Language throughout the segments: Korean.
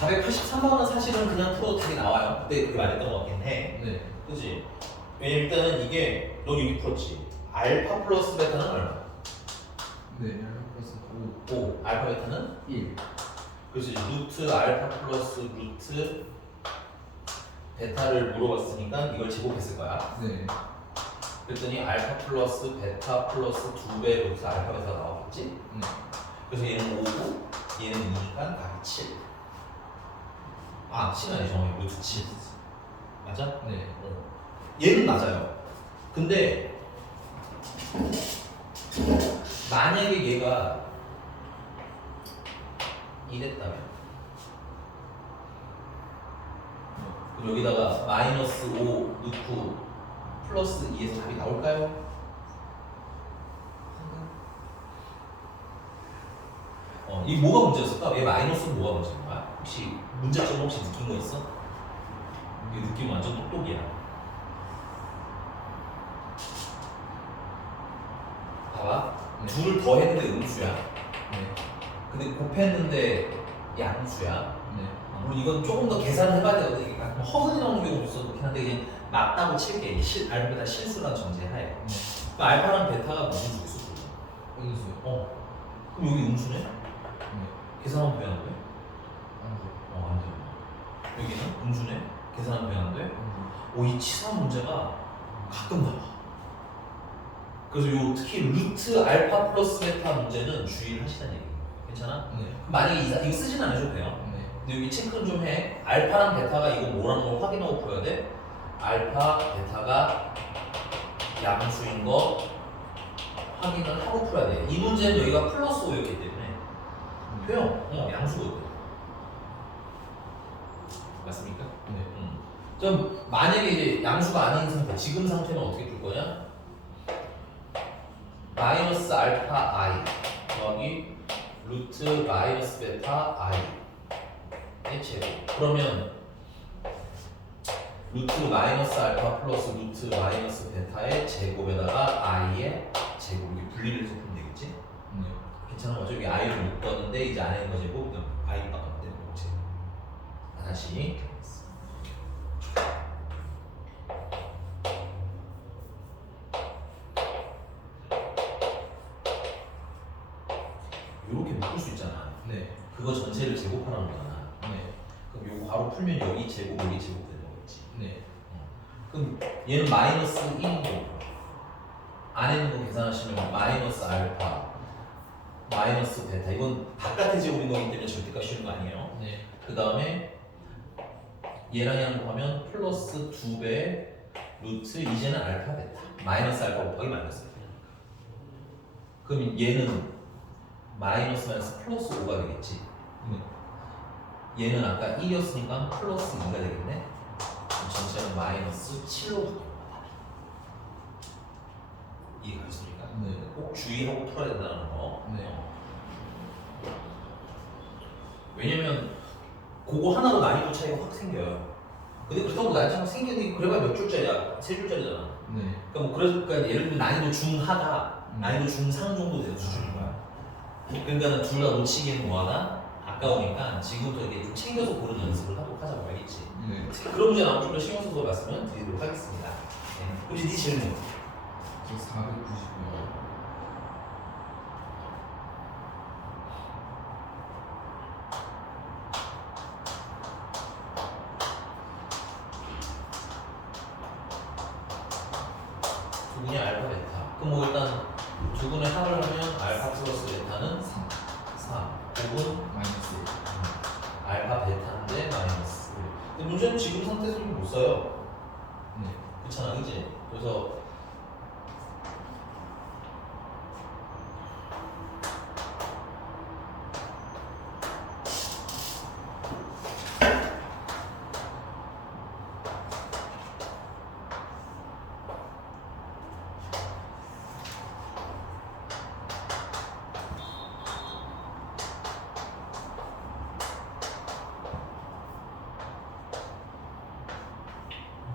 483번은 사실은 그냥 풀어도 답이 나와요. 그때 그게 말했던 것 같긴 해. 네. 그치? 왜냐면 일단은 이게 너 여기 풀었지. 알파 플러스 베타는 얼마? 네. 알파 플러스 5. 알파 베타는 1. 그래서 이제 루트 알파 플러스 루트 베타를 물어봤으니까 이걸 제곱했을 거야. 네. 그랬더니 알파 플러스 베타 플러스 2배 루트 알파 베타가 나오겠지? 네. 그래서 얘는 5고 얘는 2니까 답이 7. 아, 7은 아니죠. 루트 7. 맞아? 네. 얘는 맞아요. 근데 만약에 얘가 이랬다면 그럼 여기다가 마이너스 5 넣고 플러스 2에서 답이 나올까요? 이 뭐가 문제였을까? 얘 마이너스는 뭐가 문제인 거야? 혹시 문제점 혹시 느낀 거 있어? 이 느낌 완전 똑똑이야. 봐봐. 네. 둘을 더 했는데 음수야. 네. 근데 근데 곱했는데 양수야. 네. 물론 이건 조금 더 계산을 해봐야 되거든. 이게 가끔 허근이 나오는 경우도 있어. 그렇긴 한데 그냥 맞다고 칠게. 알파베타 실수란 전제하에. 네. 그 알파랑 베타가 무슨 수겠어? 음수요. 그럼 여기 음수네? 네. 계산하면 돼, 안 돼? 안 돼요. 안 돼. 여기는 음수네? 계산하면 돼, 안 돼? 안 이 치사한 문제가 가끔 나와. 그래서 요 특히 루트 알파 플러스 베타 문제는 주의를 하시라는 얘기예요. 괜찮아? 돼요. 네. 만약에 이거 쓰진 않으셔도 돼요. 네. 근데 여기 체크는 좀 해. 알파랑 베타가 이거 뭐라는 걸 확인하고 풀어야 돼. 알파, 베타가 양수인 거 확인을 하고 풀어야 돼. 이 문제는 여기가 플러스 5였기 때문에 표현, 양수거든. 맞습니까? 네. 그럼 만약에 이제 양수가 아닌 상태, 지금 상태는 어떻게 줄 거냐? 마이너스 알파 i 더하기 루트 마이너스 베타 i의 제곱. 그러면 루트 마이너스 알파 플러스 루트 마이너스 베타의 제곱에다가 i의 제곱 이렇게 분리를 해서 보면 되겠지? 네. 괜찮은 거죠? 여기 i를 못 넣었는데 이제 안에 있는 거 제곱 그럼 i 바꿨는데 제곱. 다시 이렇게 묶을 수 있잖아. 네. 그거 전체를 제곱하라는 거잖아. 네. 그럼 요거 바로 풀면 여기 제곱 여기 제곱 되는 거겠지. 네. 그럼 얘는 마이너스 1인 거고 안에 있는 거 계산하시면 마이너스 알파 마이너스 베타 이건 바깥의 제곱인 거기 때문에 절대값 쉬운 거 아니에요. 네. 그 다음에 얘랑 얘랑 곱하면 플러스 2배 루트 이제는 알파 베타 마이너스 알파 곱하기 마이너스 베타. 그럼 얘는 마이너스 플러스 5가 되겠지. 얘는 아까 1이었으니까 플러스 2가 되겠네. 그럼 전체는 마이너스 7로 바뀌는 거다. 이해가셨습니까? 네. 꼭 주의하고 풀어야 된다는 거. 네. 왜냐면 그거 하나로 난이도 차이가 확 생겨요. 근데 그렇다고 난이도 차이가 생기는 게 그래봐야 몇 줄짜리야? 3줄짜리잖아. 네. 그러니까 뭐 그러니까 예를 들면 난이도 중하다, 난이도 중상 정도 되는 수준인 거야. 그러니까 둘 다 놓치기는 뭐하나 아까우니까 지금부터 이렇게 좀 챙겨서 보는 연습을 하도록 하자고 알겠지? 네. 그런 문제 나오면 좀 더 신경 써서 말씀을 드리도록 하겠습니다. 네. 혹시 네 질문? 저 490이요. 두 분이 알파 베타. 그럼 뭐 일단 두 분의 합을 하면 알파 플러스 베타는 3. 3. 5분 마이너스 1. 알파 베타인데 마이너스. 근데 문제는 지금 상태에서 못 써요. 네. 그렇잖아, 그지? 그래서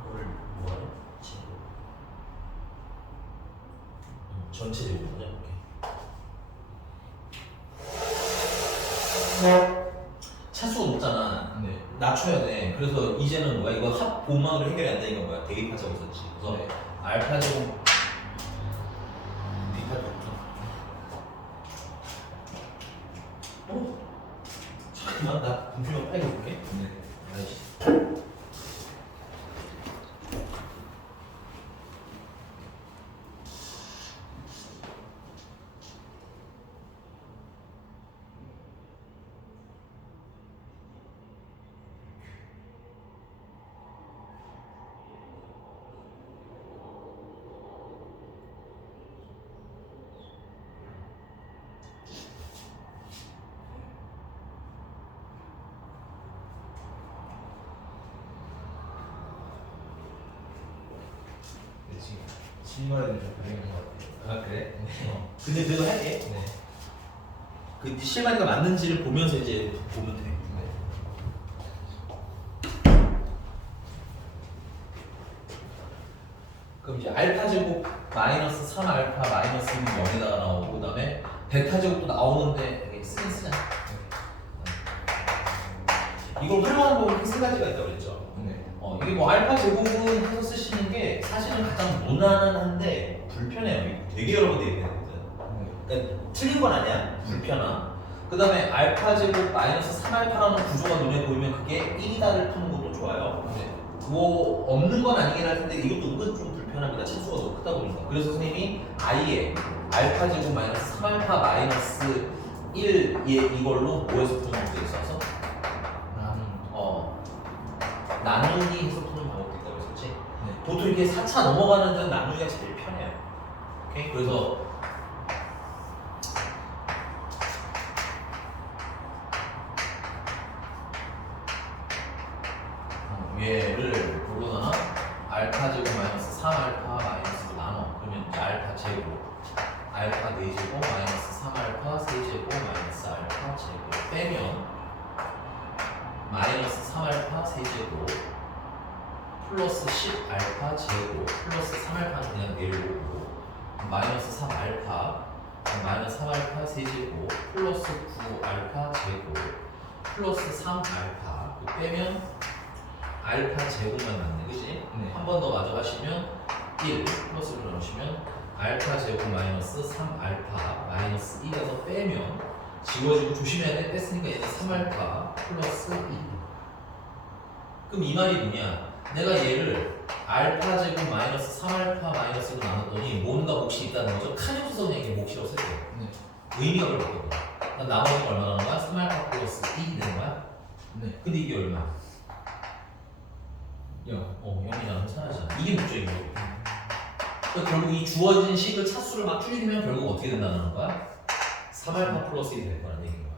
이걸 뭐하냐? 전체 제곱 먼저 해볼게. 차수가 높잖아. 맞춰야 돼. 그래서 이제는 뭐야? 이거 합 보막으로 해결이 안 되니까 뭐야? 대입하자고 있었지. 그래서 네. 알파 제곱 대입할 거 없죠. 잠깐만 나 분필만 빨리 볼게. 네. 아이씨. 네, 지금 실마리는 좀 다른 것 같아요. 아 그래? 네. 근데 내가 할게. 네. 그 실마리가 맞는지를 보면서 이제 보면 돼. 네. 그럼 이제 알파 제곱 마이너스 3 알파 마이너스는 0에다가 나오고 그다음에 베타 제곱도 나오는데 이게 쓰긴 쓰잖아. 이걸 활용하는 방법이 세 가지가 있다고 그랬죠. 네. 이게 뭐 알파 제곱은 해서 쓰시는 게 사실은 가장 무난한데 불편해요. 이게 되게 여러 번 되게 되거든. 그러니까 틀린 건 아니야. 불편함. 그 다음에 알파 제곱 마이너스 3 알파라는 구조가 눈에 보이면 그게 1이다를 푸는 것도 좋아요. 네. 뭐 없는 건 아니긴 할 텐데 이것도 은근 좀 불편합니다. 참수가 너무 크다 보니까. 그래서 선생님이 아예 알파 제곱 마이너스 3 알파 마이너스 1 이걸로 뭐해서 푸는 방법이 있어서 나누기 해서 푸는 방법도 있다고 했었지. 네. 보통 이게 4차 넘어가는 데는 나누기가 제일 편해요. 오케이? 그래서 얘를 뭘로 나눠? 알파 제곱 마이너스 3 알파 마이너스로 나눠. 그러면 이제 알파 제곱 알파 4제곱 마이너스 3 알파 3제곱 마이너스 알파 제곱 빼면 마이너스 3 알파 3제곱 플러스 10 알파 제곱 플러스 3 알파는 그냥 내려오고 마이너스 3 알파 마이너스 3 알파 3제곱 플러스 9 알파 제곱 플러스 3 알파 빼면 알파 제곱만 남네, 그지? 네. 한 번 더 가져가시면 1 플러스를 넣으시면 알파 제곱 마이너스 3 알파 마이너스 1에서 빼면 지워지고 조심해야 돼. 뺐으니까 얘는 3 알파 플러스 1. 그럼 이 말이 뭐냐? 내가 얘를 알파 제곱 마이너스 3 알파 마이너스로 나눴더니 뭔가 몫이 있다는 거죠. 칸이 없어서 그냥 이게 몫이라고 쓸게요. 네. 의미가 별로 없거든. 그럼 나머지가 얼마 나오는 거야? 3 알파 플러스 1이 되는 거야? 네. 근데 이게 얼마야? 0. 0이잖아. 차라리잖아. 이게 목적인 거고. 그러니까 결국 이 주어진 식을 차수를 막 줄이면 결국 어떻게 된다는 거야? 3알파 플러스 1이 될 거라는 얘기인 거야.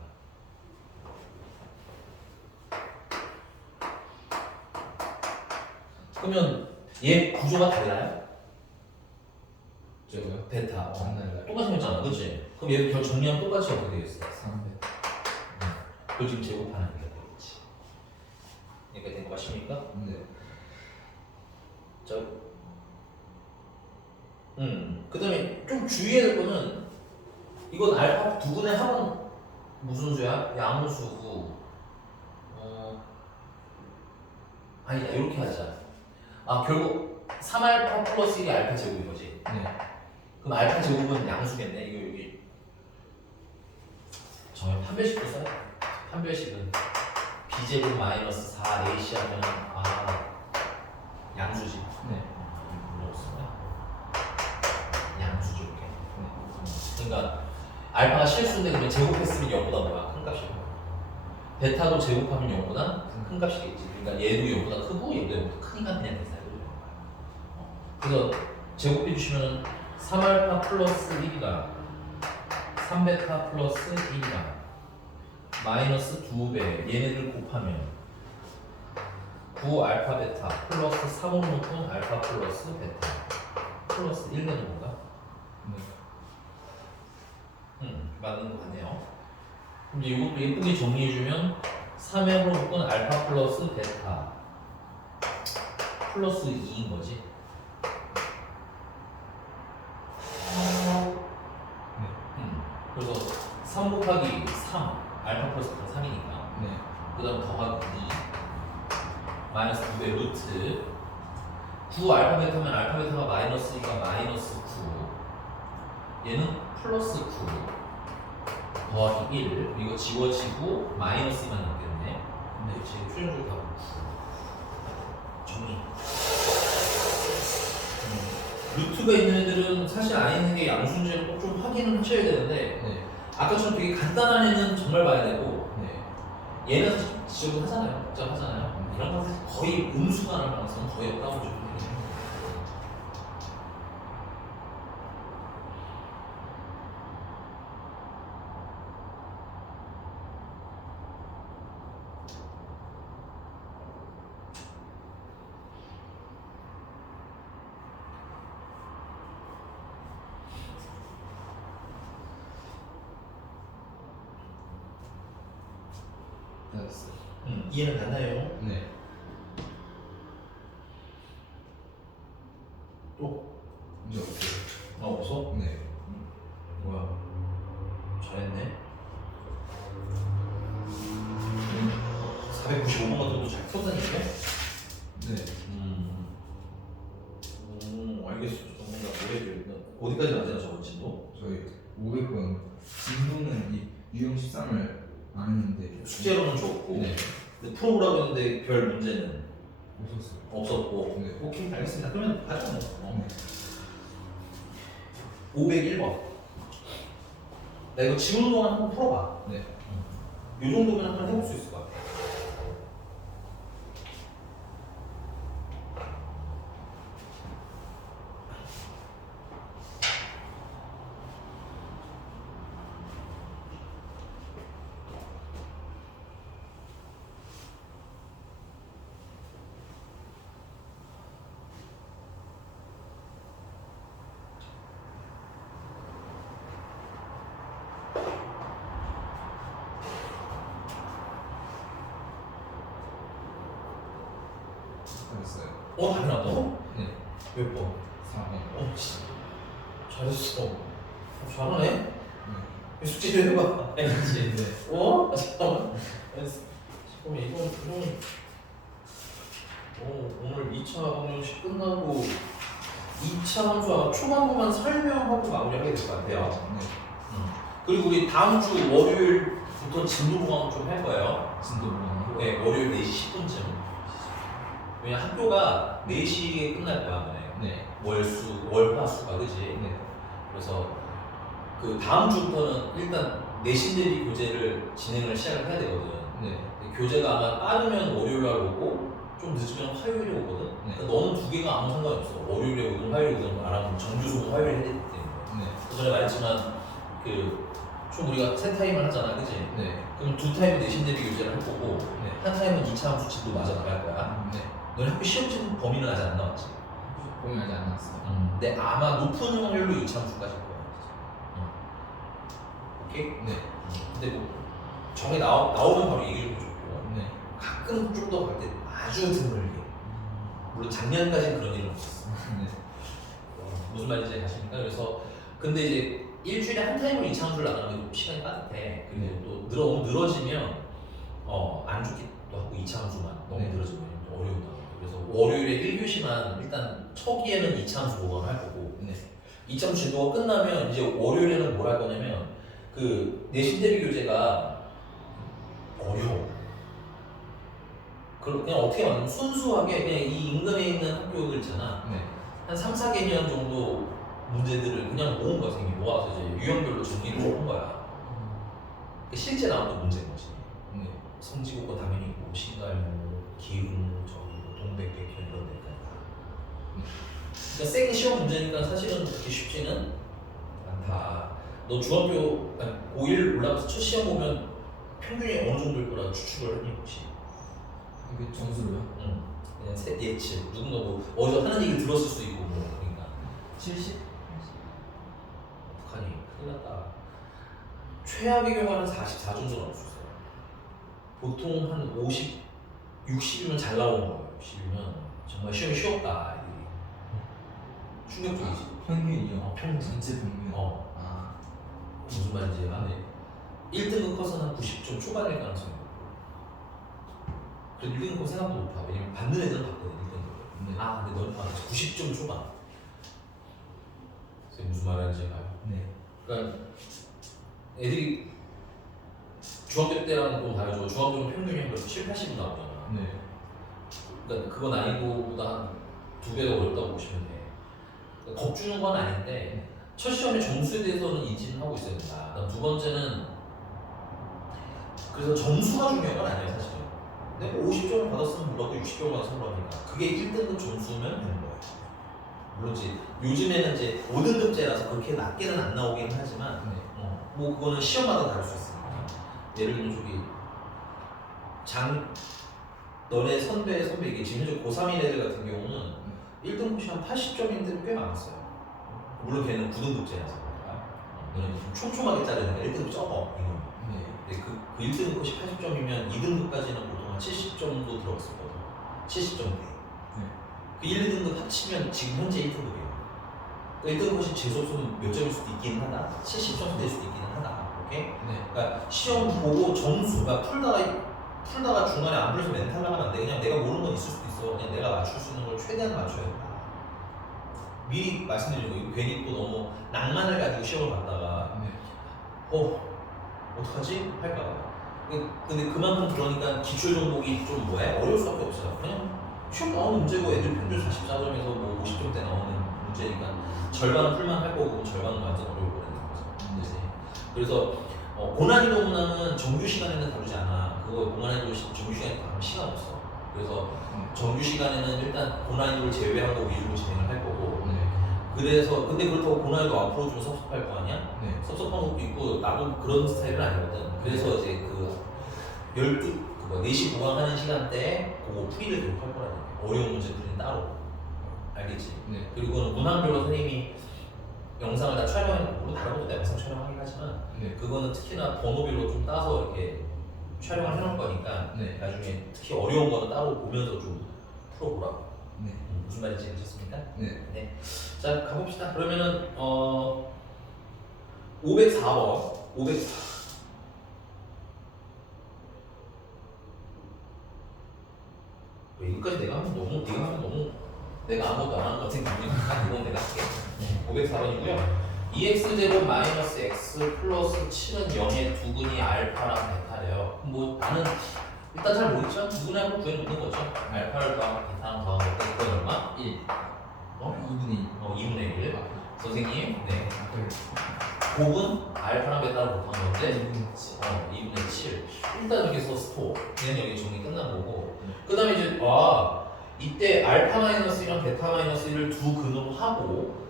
그러면 얘 구조가 달라요? 저거요? 베타. 안 달라요. 똑같이 생겼잖아. 그치? 그럼 얘도 결 정리하면 똑같이 어떻게 되겠어? 300. 그걸 지금 제곱하는 얘기가 되겠지. 여기까지 된 거 맞습니까? 네. 그 다음에 좀 주의해야 될 거는 이건 알파 두 분의 합은 무슨 수야? 양수고 아니다 이렇게 하자. 결국 3알파 플러스 1이 알파 제곱인 거지. 네. 그럼 알파 제곱은 양수겠네. 이거 여기 정말 판별식도 써요. 판별식은 b제곱 마이너스 4 ac 하면 양수지. 네. 양수죠 이렇게. 그러니까 알파가 실수인데 그러면 제곱했으면 0보다 뭐야? 큰 값이야. 베타도 제곱하면 0보다 큰 값이겠지. 그러니까 얘도 0보다 크고 얘도 0보다 크니까 그냥 베타가 되는 거야. 그래서 제곱해 주시면 3알파 플러스 1이가 3베타 플러스 1이가 마이너스 2배 얘네들 곱하면 9 알파 베타 플러스 356 알파 플러스 베타 플러스 1 되는 건가? 네. 맞는 거 같네요. 그럼 이제 이것도 예쁘게 정리해주면 3의 호흡은 알파 플러스 베타 플러스 2인 거지. 그래서 3 곱하기 3 알파 플러스 베타 3이니까 네. 그 다음 더하기 2 마이너스 2배 루트 9 알파 베타면 알파 베타가 마이너스니까 마이너스 9 얘는 플러스 9 더하기 1 이거 지워지고 마이너스만 남겠네. 근데 지금 표현줄 답은 9 정리. 루트가 있는 애들은 사실 안 있는 게 양수인지를 꼭 좀 확인을 하셔야 되는데 네. 아까처럼 되게 간단한 애는 정말 봐야 되고 네. 얘는 사실 지적하잖아요. 복잡하잖아요. 이런 건 사실 거의 음수가 나올 가능성은 거의 없다고 보죠. 됐어요. 이해는 갔나요? 네. 또? 이제 없어요. 없어? 네. 뭐야? 잘했네. 495번 같은 것도 잘 풀었다니까? 네. 알겠어. 뭔가 모르겠네. 어디까지 맞아요, 저번 진도? 저희 500번 진도는 이 유형 13을 안 했는데 숙제로는 줬고, 네. 근데 풀어보라고 했는데 별 문제는 없었어요. 없었고. 네. 오케이, 알겠습니다. 그러면 하자. 네. 501번. 나 이거 지우는 동안 한번 풀어봐. 네. 이 정도면 한번 해볼 수 있을 것 같아. 됐어요. 답이 나왔다고? 네. 몇 번? 4번. 진짜. 잘했어. 잘하네? 네. 숙제 좀 해봐. 알겠지? 네. 잠깐만. 잠깐만, 이건 오늘 2차 방정식 끝나고 2차 함수 초반부만 설명하고 마무리하게 될 것 같아요. 네. 그리고 우리 다음 주 월요일부터 진도 보강 좀 할 거예요. 진도 보면 네, 월요일 4시 10분쯤. 왜냐 학교가 4시에 끝날 거야. 네. 월화수가 그지? 네. 그래서 그 다음 주부터는 일단 내신 대비 교재를 진행을 시작을 해야 되거든. 네. 교재가 아마 빠르면 월요일 날 오고 좀 늦으면 화요일에 오거든. 네. 그러니까 너는 두 개가 아무 상관이 없어. 월요일에 오든 화요일에 오든 알아보면 정규수는 화요일에 해야 되기 때문에. 네. 그 전에 말했지만 총 우리가 세 타임을 하잖아, 그지? 네. 그럼 두 타임은 내신 대비 교재를 할 거고 네. 한 타임은 2차 함수 진도 맞아 나갈 거야. 네. 너네 학교 시험 치는 범위는 아직 안 나왔지? 보면 아직 안 나왔어요. 근데 아마 높은 확률로 2차 함수까지 할 거야. 오케이? 네. 근데 뭐 정에 나오면 바로 얘기를 해줬고 네. 가끔 좀 더 갈 때 아주 드물게 물론 작년까지는 그런 일은 없었어. 네. 무슨 말인지 아십니까? 그래서 근데 이제 일주일에 한 타임으로 2차 함수를 나가는 게 좀 시간이 빠듯해. 그리고 또 너무 늘어지면 안 좋기도 하고 2차 함수만 너무 네. 늘어지면 또 어려운다. 그래서 월요일에 1교시만 일단 초기에는 2차 함수 보강을 할 거고 네. 2차 함수 진도가 끝나면 이제 월요일에는 뭘 할 거냐면 그 내신 대비 교재가 어려워. 그냥 어떻게 말하면 순수하게 그냥 이 인근에 있는 학교들 있잖아. 네. 한 3, 4개년 정도 문제들을 그냥 모은 거야. 선생님이 모아서 이제 유형별로 정리를 한 거야. 실제 나온 문제인 거지. 네. 성지고가 당연히 있고 신갈모, 기흥, 저기 동백백현 이런 데까지 다. 그러니까 생 시험 문제니까 사실은 그렇게 쉽지는 않다. 너 중학교 고1 올라가서 첫 시험 보면 평균이 어느 정도일 거라 추측을 하니 혹시? 이게 점수로요? 응. 그냥 예측. 누군가 뭐 어디서 하는 얘기를 들었을 수도 있고 뭐 그러니까. 70? 북한이 큰일 났다. 최악의 경우는 44 정도 나올 수 있어요. 보통 한 50, 60이면 잘 나오는 거예요. 60이면 정말 시험이 쉬웠다. 충격적이지. 평균이요? 평균. 전체 평균. 아. 무슨 말인지 아네. 1등급 커서는 한 90점 초반일 가능성이 있고 그래도 1등급 생각보다 높아. 왜냐면 받는 애들은 받거든 1등급. 네. 아 근데 넌 90점 초반. 선생님 무슨 말하는지 알아요? 네. 그러니까 애들이 중학교 때랑 또 다르죠. 중학교는 평균이 한 7, 80 나오잖아. 네. 그러니까 그거 난이도보다 한 2배 더 어렵다고 보시면 돼. 그러니까 겁주는 건 아닌데 첫 시험의 점수에 대해서는 인지는 하고 있어야 된다. 그다음 두 번째는 그래서 점수가 중요한 건 아니에요 사실은. 내가 50점을 받았으면 몰라도 60점을 받았으면 모르니까 그게 1등급 점수면 되는 거예요. 물론 이제 요즘에는 이제 5등급제라서 그렇게 낮게는 안 나오긴 하지만 네. 뭐 그거는 시험마다 다를 수 있으니까. 예를 들면 저기 너네 선배 이게 지금 현재 고3인 애들 같은 경우는 1등급이 한 80점인데도 꽤 많았어요. 물론 걔는 9등급제라서 너는 좀 촘촘하게 자르니까 1등급 적어 이건. 네. 근데 그 1등급 컷이 80점이면 2등급까지는 보통 한 70점도 들어갔었거든. 70점 돼. 그 1, 2등급 합치면 지금 현재 1등급이에요. 그 1등급 컷이 재수없으면 몇 점일 수도 있긴 하다. 70점 될 수도 있기는 하다. 오케이? 네. 그러니까 시험 보고 점수가 풀다가 중간에 안 풀려서 멘탈 나가면 안 돼. 그냥 내가 모르는 건 있을 수도 있어. 그냥 내가 맞출 수 있는 걸 최대한 맞춰야 된다. 미리 말씀드리는 거 괜히 또 너무 낭만을 가지고 시험을 봤다가 네. 어떡하지? 할까 봐. 근데 그만큼 그러니까 기출 종목이 좀 뭐야? 어려울 수밖에 없어요. 그냥 시험 나오는 문제고 애들 평균 44점에서 뭐 50점대 나오는 문제니까 절반은 풀만 할 거고 절반은 완전 어려울 거라는 거죠. 그래서 고난이도 문항은 정규 시간에는 다루지 않아. 그거 고난이도 정규 시간에 다루면 시간 없어. 그래서 정규 시간에는 일단 고난이도를 제외한 거 위주로 진행을 할 거고. 네. 그래서 근데 그렇다고 고난이도 안 풀어주면 섭섭할 거 아니야? 네. 섭섭한 것도 있고 나도 그런 스타일은 아니거든. 그래서 이제 4시 보강하는 시간대에 그거 풀이를 계속 할 거라는 거야. 어려운 문제 풀이는 따로. 알겠지? 네. 그리고는 문항별로 선생님이 영상을 다 물론 다른 것도 영상 촬영하긴 하지만 네. 그거는 특히나 번호별로 좀 따서 이렇게 촬영을 해놓을 거니까 네. 나중에 특히 어려운 거는 따로 보면서 좀 풀어보라고. 네. 무슨 말인지 아셨습니까? 네. 자 가봅시다. 그러면은 504번 504 왜 이거까지 내가 하면 너무 내가 아무것도 안 하는 것 같은 기분이니까 이건 내가 할게. 504번이고요. 2x제곱 마이너스 x 플러스 7은 0의 두근이 알파랑 베타래요. 뭐 나는 일단 잘 모르겠지만 두근하고 구해놓는 거죠. 알파를 더하고 베타랑 더하고 그건 얼마? 1. 2분의 1. 선생님, 네. 곱은 알파랑 베타를 곱한 건데 2분의 7. 일단 여기서 스토어. 얘는 여기 정리 끝난 거고. 그 다음에 이제 이때 알파 마이너스 1랑 베타 마이너스 1을 두 근으로 하고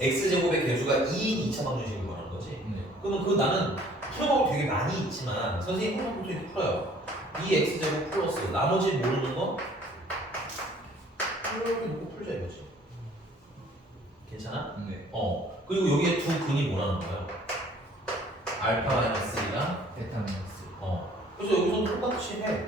x제곱의 개수가 2인 2차 방정식을 구하는 거지. 그러면 나는 풀어보면 되게 많이 있지만 선생님 풀어보면 풀어요. 2x제곱 플러스 나머지 모르는 거 이렇게 놓고 풀자 이거지. 괜찮아? 네. 그리고 여기에 두 근이 뭐라는 거예요? 알파 마이너스 1이랑 베타 마이너스. 그래서 여기서 똑같이 해.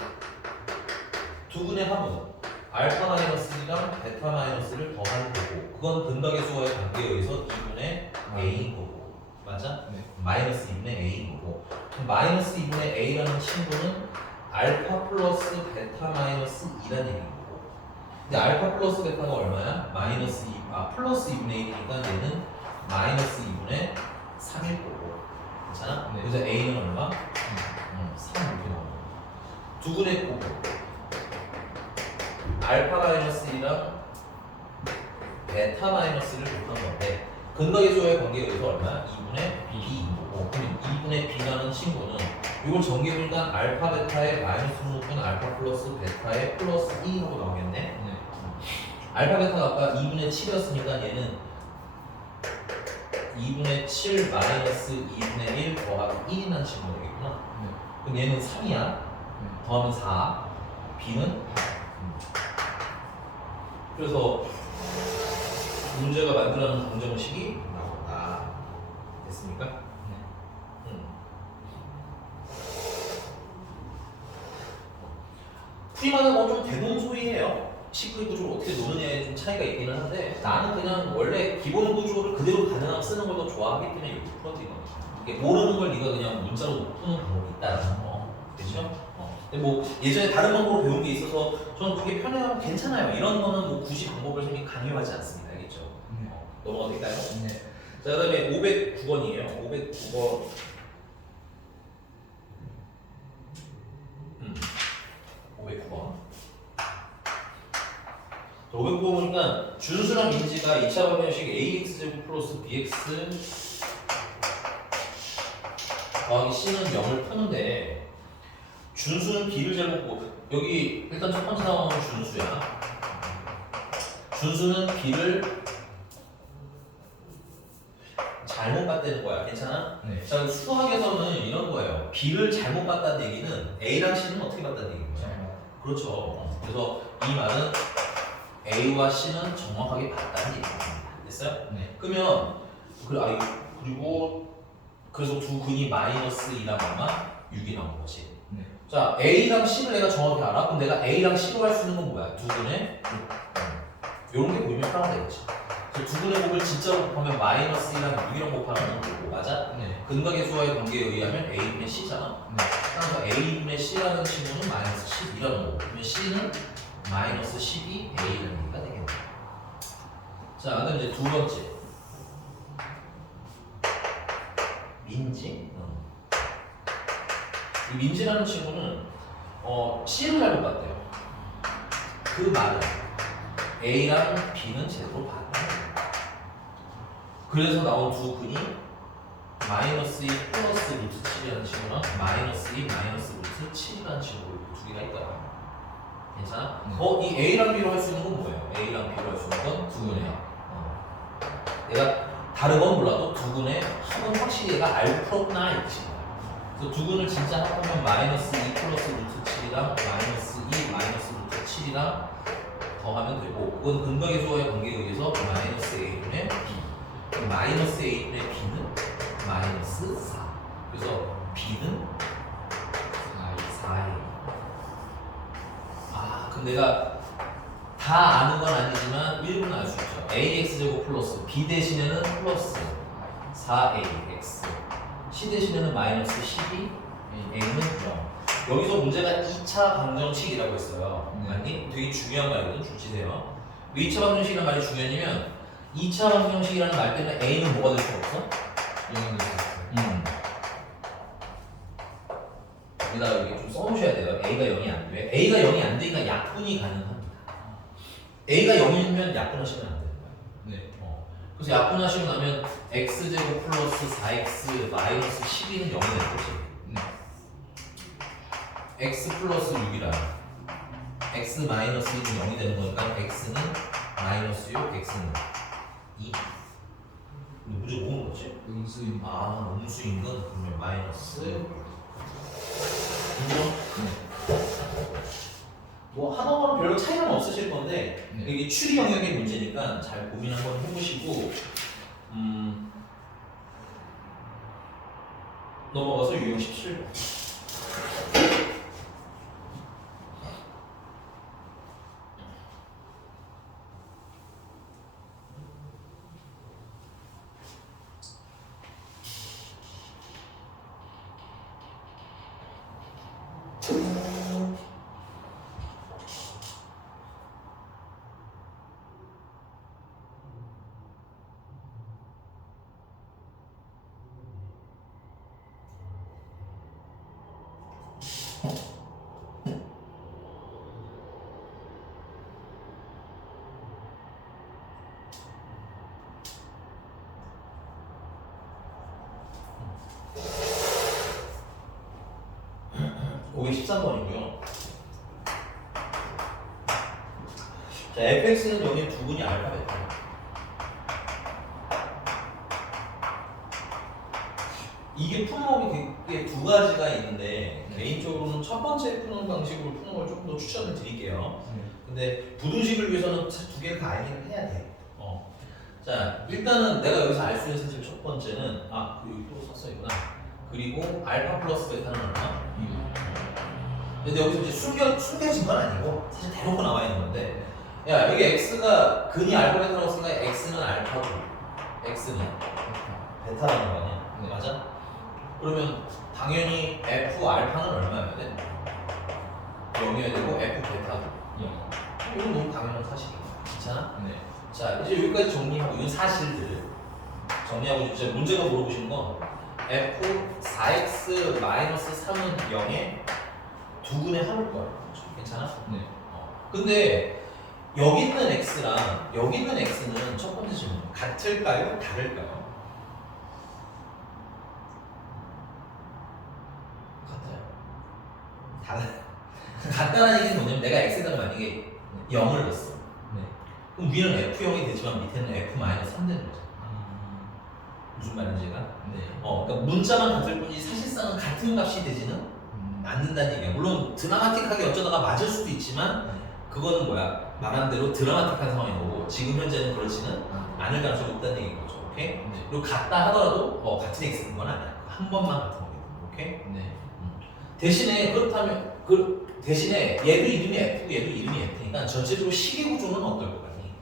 두 근의 합은 알파 마이너스랑 베타 마이너스를 더하는 거고 그건 근각의 수와의 관계에 의해서 2분의 a인 거고 맞아? 네. 마이너스 2분의 a인 거고 마이너스 2분의 a라는 친구는 알파 플러스 베타 마이너스 2라는 얘기인 거고 근데 알파 플러스 베타가 얼마야? 플러스 2분의 1이니까 얘는 마이너스 2분의 3일 거고 괜찮아? 네. 그래서 a는 얼마? 3 이렇게 나오는 거야. 두 근의 곱 알파 마이너스 1이랑 베타 마이너스를 곱한 건데 근각의 수와의 관계에 의해서 얼마야? 2분의 b인 거고 그럼 2분의 b라는 친구는 이걸 전개분간 알파 베타의 마이너스로 묶은 알파 플러스 베타의 플러스 2라고 나오겠네. 네. 알파 베타가 아까 2분의 7이었으니까 얘는 2분의 7 마이너스 2분의 1 더하기 1이라는 친구가 되겠구나. 그럼 얘는 3이야. 더하면 4 b는 그래서 문제가 만들어낸 방정식이 나온다. 됐습니까? 네. 풀이마다 뭐좀 대동소이해요. 식구의 구조를 어떻게 노느냐에 좀 차이가 있기는 한데 나는 그냥 원래 기본 구조를 그대로 가능하면 쓰는 걸 더 좋아하기 때문에 이렇게 풀어드리는 거죠. 이게 모르는 걸 네가 그냥 문자로 푸는 방법이 있다는 거. 그죠? 근데 뭐 예전에 다른 방법으로 배운 게 있어서 저는 그게 편해요. 괜찮아요. 이런 거는 뭐 굳이 방법을 선생님이 강요하지 않습니다. 알겠죠? 넘어가도 될까요? 네. 자, 그 다음에 509번이에요. 509번. 509번. 509번 보니까 준수랑 민지가 2차 방정식 ax제곱 플러스 bx 더하기 c는 0을 푸는데 준수는 b를 잘못 보고 여기 일단 첫 번째 상황은 준수야. 준수는 b를 잘못 봤다는 거야. 괜찮아? 네. 자, 수학에서는 이런 거예요. b를 잘못 봤다는 얘기는 a랑 c는 어떻게 봤다는 얘기인 거야. 그렇죠. 그래서 이 말은 a와 c는 정확하게 봤다는 얘기입니다. 됐어요? 네. 그러면 그리고 그래서 두 근이 마이너스 2랑 얼마? 6이 나온 거지. 네. 자, a랑 c를 내가 정확히 알아? 그럼 내가 a랑 c로 할 수 있는 건 뭐야? 두 근의 이런 게 보이면 편하다 이거지. 그래서 두 근의 곱을 진짜로 곱하면 마이너스 2랑 6이랑 곱하는 거고 맞아? 네. 근각의 수와의 관계에 의하면 a분의 c잖아. 네. 그래서 a분의 c라는 친구는 마이너스 12라는 거고 그러면 c는 마이너스 12a라는 얘기가 되겠네. 자, 그다음 이제 두 번째 민지. 이 민지라는 친구는 C를 잘못 봤대요. 그 말은 A랑 B는 제대로 봤다. 그래서 나온 두 근이 마이너스 2 플러스 루트 7이라는 친구랑 마이너스 2 마이너스 루트 7이라는 친구 두 개가 있더라. 괜찮아? 이 A랑 B로 할 수 있는 건 뭐예요? A랑 B로 할 수 있는 건 두 근이야. 내가 다른 건 몰라도 두 근의 합은 확실히 얘가 알고 풀었구나 이 뜻이야. 그래서 두 근을 진짜 합하면 마이너스 2 플러스 루트 7이랑 마이너스 2 마이너스 루트 7이랑 더하면 되고 그건 근각의 수와의 관계에 의해서 마이너스 a분의 b 마이너스 a분의 b는 마이너스 4 그래서 b는 4a 그럼 내가 다 아는 건 아니지만 1분은 알 수 있죠. ax제곱 플러스 b 대신에는 플러스 4ax c 대신에는 마이너스 12 a는 0 여기서 문제가 2차 방정식이라고 했어요. 아니 되게 중요한 말이거든. 주치세요. 왜 2차 방정식이라는 말이 중요하냐면 2차 방정식이라는 말 때문에 a는 뭐가 될 수가 없어? 0이 될 수 있어요. 여기다 여기 좀 써놓으셔야 돼요. a가 0이 안 돼. a가 0이 안 되니까 약분이 가능합니다. a가 0이면 약분하시면 안 되는 거야. 네. 그래서 약분하시고 나면 x제곱 플러스 4x 마이너스 12는 0이 될 거지. 네. x 플러스 6이라 x 마이너스 1은 0이 되는 거니까 x는 마이너스 6, x는 2 문제 뭐는 거지? 음수인. 음수인 건 그러면 마이너스 인정? 뭐 하나와는 별로 차이는 없으실 건데 이게 추리 영역의 문제니까 잘 고민 한번 해보시고 넘어가서 유형 17번. 고객 13번이고요. 자, fx는 여기 두 분이 알파벳. 이게 푸는 게 두 가지가 있는데 개인적으로는 첫 번째 푸는 방식으로 푸는 걸 조금 더 추천을 드릴게요. 근데 부등식을 위해서는 두 개를 다 알기는 해야 돼. 자, 일단은 내가 여기서 알 수 있는 사실 첫 번째는 여기 또 썼어있구나. 그리고 알파 플러스 베타는 얼마? 근데 여기서 이제 숨겨진 건 아니고 사실 대놓고 나와 있는 건데 야 여기 x가 근이 알파벳이라고 쓰니까 x는 알파고 x는 베타라는 거 아니야? 맞아? 그러면 당연히 f 알파는 얼마여야 돼? 0이어야 되고 f 베타도 0. 이건 너무 당연한 사실이야. 괜찮아? 네. 자 이제 여기까지 정리하고 이건 사실들 정리하고 이제 문제가 물어보시는 건 f 4x 3은 0에 두근에 합을 거야. 괜찮아? 네. 근데 여기 있는 x랑 여기 있는 x는 첫 번째 질문 같을까요? 다를까요? 같아요. 같다는 얘기는 뭐냐면 내가 x에다가 만약에 0을 넣었어. 네. 그럼 위는 f0이 되지만 밑에는 f-3 되는 거죠. 무슨 말인지 가? 네. 그러니까 문자만 같을 뿐이지 사실상은 같은 값이 되지는 않는다는 얘기야. 물론 드라마틱하게 어쩌다가 맞을 수도 있지만 그거는 뭐야? 말한 대로 드라마틱한 상황인 거고 지금 현재는 그렇지는 않을 가능성이 높다는 얘기인 거죠. 오케이? 네. 그리고 같다 하더라도 같은 x인 건 아니야. 한 번만 같은 거거든. 오케이? 네. 대신에 그렇다면 대신에 얘도 이름이 F고 얘도 이름이 F니까 전체적으로 시계 구조는 어떨 것 같니?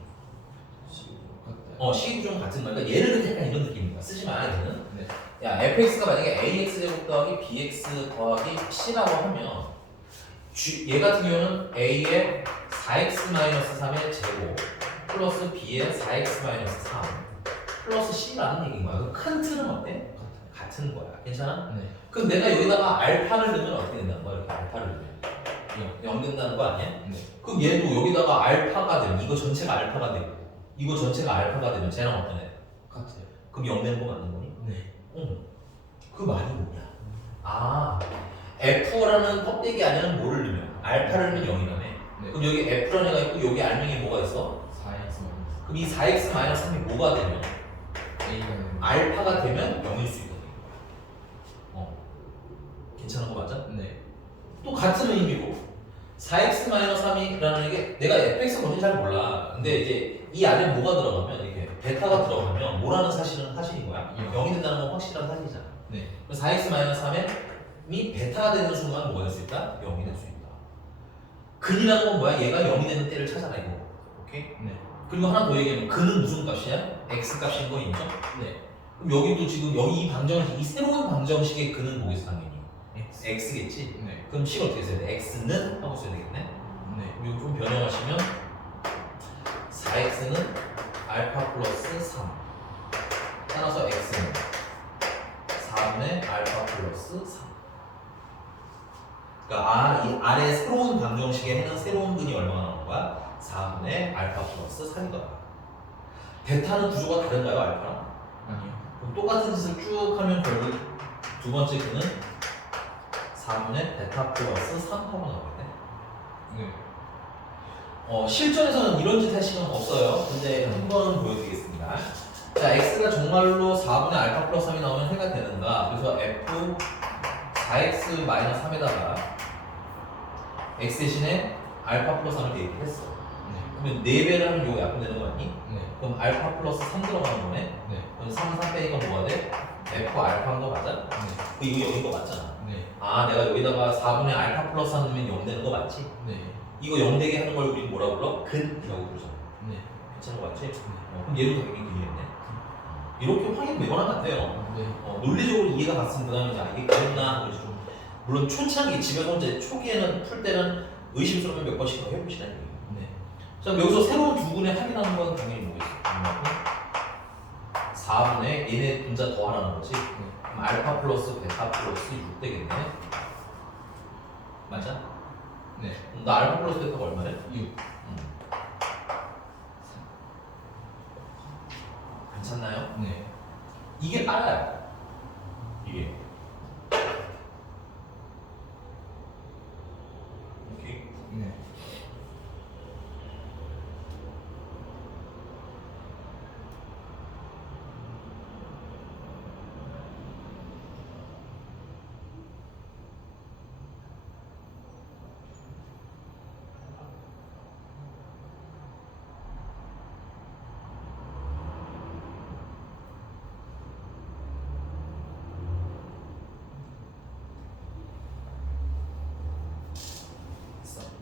시계 구조는 같은 거니까 얘를 약간 이런 느낌입니다. 쓰지 마야 되는. 네. 야 fx가 만약에 ax 제곱 더하기 bx 더하기 c라고 하면 얘 같은 경우는 a의 4x-3의 제곱 플러스 b의 4x-3 플러스 c라는 얘기인 거야. 그 큰 틀은 어때? 같은 거야. 괜찮아? 네. 그럼 내가 여기다가 알파를 넣으면 어떻게 된다는 거야? 이렇게 알파를 넣으면 0 된다는 거 아니야? 네. 그럼 얘도 여기다가 알파가 되면 이거 전체가 알파가 되고 이거 전체가 알파가 되면 쟤랑 어떤 애? 같아요. 그럼 0 되는 거 맞는 거니? 네. 응. 그 말이 뭐냐? F라는 껍데기 안에는 뭐를 넣으면? 알파를 넣으면 0이라며. 네. 그럼 여기 F라는 애가 있고 여기 알맹이에 뭐가 있어? 4x 그럼 이 4x-3이 뭐가 되면? A가 되는 알파가 되면 0일 수 있거든. 괜찮은 거 맞아? 네. 또 같은 의미로 4x-3이라는 게 내가 fx가 뭔지 잘 몰라. 근데 이제 이 안에 뭐가 들어가면 이렇게 베타가 들어가면 뭐라는 사실은 사실인 거야. 0이 된다는 건 확실한 사실이잖아. 네. 4x-3이 베타가 되는 순간 뭐가 될 수 있다? 0이 될 수 있다. 근이라는 건 뭐야? 얘가 0이 되는 때를 찾아라 이거. 오케이? 네. 그리고 하나 더 얘기하면 근은 무슨 값이야? x 값인 거 인정? 네. 그럼 여기도 지금 여기 이 방정식, 이 새로운 방정식의 근은 뭐겠어 당연히? x겠지? 네. 그럼 식을 어떻게 써야 돼? x는 하고 써야 되겠네? 네. 그리고 좀 변형하시면 4x는 알파 플러스 3 따라서 x는 4분의 알파 플러스 3 그러니까 이 아래 새로운 방정식에 해는 새로운 근이 얼마나 나오는 거야? 4분의 알파 플러스 3이더라. 베타는 구조가 다른가요? 알파랑? 아니요. 그럼 똑같은 짓을 쭉 하면 결국 두 번째 근은 4분의 베타 플러스 3하고 나오겠네. 네. 실전에서는 이런 짓 할 시간 없어요. 근데 한 번은 보여드리겠습니다. 자, x가 정말로 4분의 알파 플러스 3이 나오면 해가 되는가? 그래서 f 4x-3에다가 x 대신에 알파 플러스 3을 대입했어. 네. 그러면 4배를 하면 이거 약분되는 거 아니? 네. 그럼 알파 플러스 3 들어가는 거네? 네. 그럼 3 빼니까 뭐가 돼? f 알파인 거 맞아? 네. 이거 여긴 거 맞잖아. 네. 내가 여기다가 4분의 알파 플러스 3 넣으면 0 되는 거 맞지? 네. 이거 0 되게 하는 걸 우리 뭐라 불러? 근이라고 부르잖아. 네. 괜찮은 거 맞지? 그럼 얘도 당연히 근이겠네. 이렇게 확인 되거나 같아요. 네. 논리적으로 이해가 갔으면 그 다음에 이제 이게 그랬나 하고 이제 좀 물론 초창기 집에서 이제 초기에는 풀 때는 의심스러우면 몇 번씩 더 해보시라는 얘기예요. 네. 자, 여기서 새로운 두 분의 확인하는 건 당연히 뭐겠어? 4분의 얘네 분자 더하라는 거지. 그럼 알파 플러스 베타 플러스 6 되겠네. 맞아? 네. 나 알파 플러스 베타가 얼마래? 6. 괜찮나요? 네. 이게 빨라요. 이게. 오케이. 네.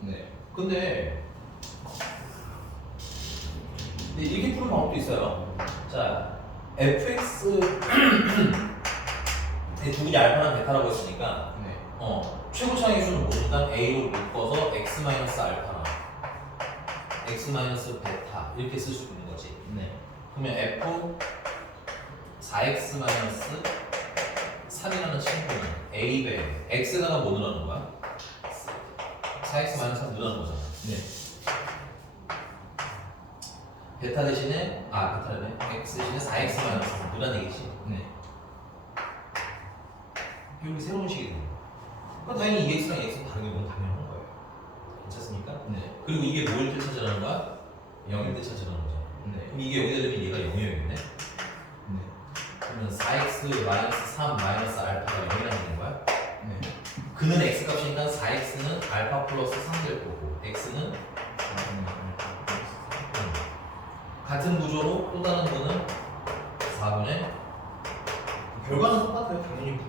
네. 근데 이렇게 푸는 방법도 있어요. 자, fx 두 분이 알파랑 베타라고 했으니까 네. 최고차의 수는 뭐니까 A로 묶어서 X 마이너스 알파랑 X 마이너스 베타 이렇게 쓸 수 있는 거지. 네. 그러면 F 4X 마이너스 3이라는 친구는 A배 X에다가 뭐 넣는 거야? 4X 마이너스 3 넣는 거잖아. 네. 베타 대신에 베타네 X 대신에 4X 마이너스 3 넣으라는 얘기지. 네. 여기 새로운 식이 되는 거야. 그럼 당연히 2X랑 2X는 다르게 보면 당연한 거예요. 괜찮습니까? 네. 그리고 이게 뭐일 때 찾으라는 거야? 0일 때 찾으라는 거잖아. 네. 그럼 이게 여기다 되면 얘가 0이어야겠네? 네. 그러면 4x 마이너스 3 마이너스 알파가 0이라는 얘기인 거야? 네. 그는 x 값이니까 4x는 알파 플러스 3 될 거고 x는 같은 구조로 또 다른 거는 4분의 결과는 똑같아요. 당연히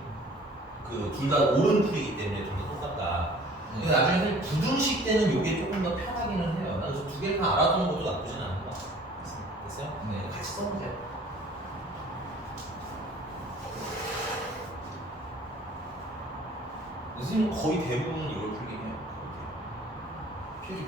그 둘 다 옳은 풀이기 때문에 둘 다 똑같다. 근데 나중에 부등식 때는 이게 조금 더 편하기는 해요. 나 그래서 두 개 다 알아두는 것도 나쁘진 않은 것 같아요. 됐어요? 네. 같이 써면 돼요. 선생님 거의 대부분은 이걸 풀긴 해요. 필기.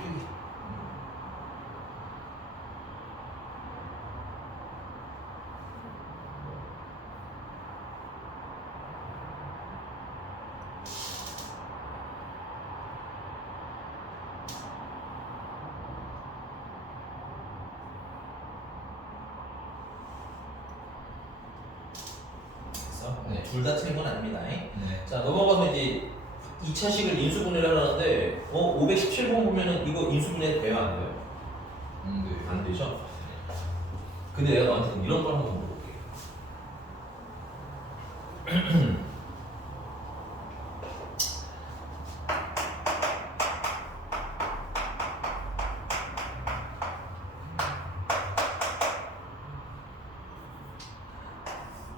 네. 둘 다 틀린 건 아닙니다. 네. 자, 넘어가서 이제 2차식을 인수분해를 하는데 517번 보면은 이거 인수분해 돼요, 안 돼요? 네. 안 되죠? 근데 내가 너한테 이런 걸 한번 물어볼게.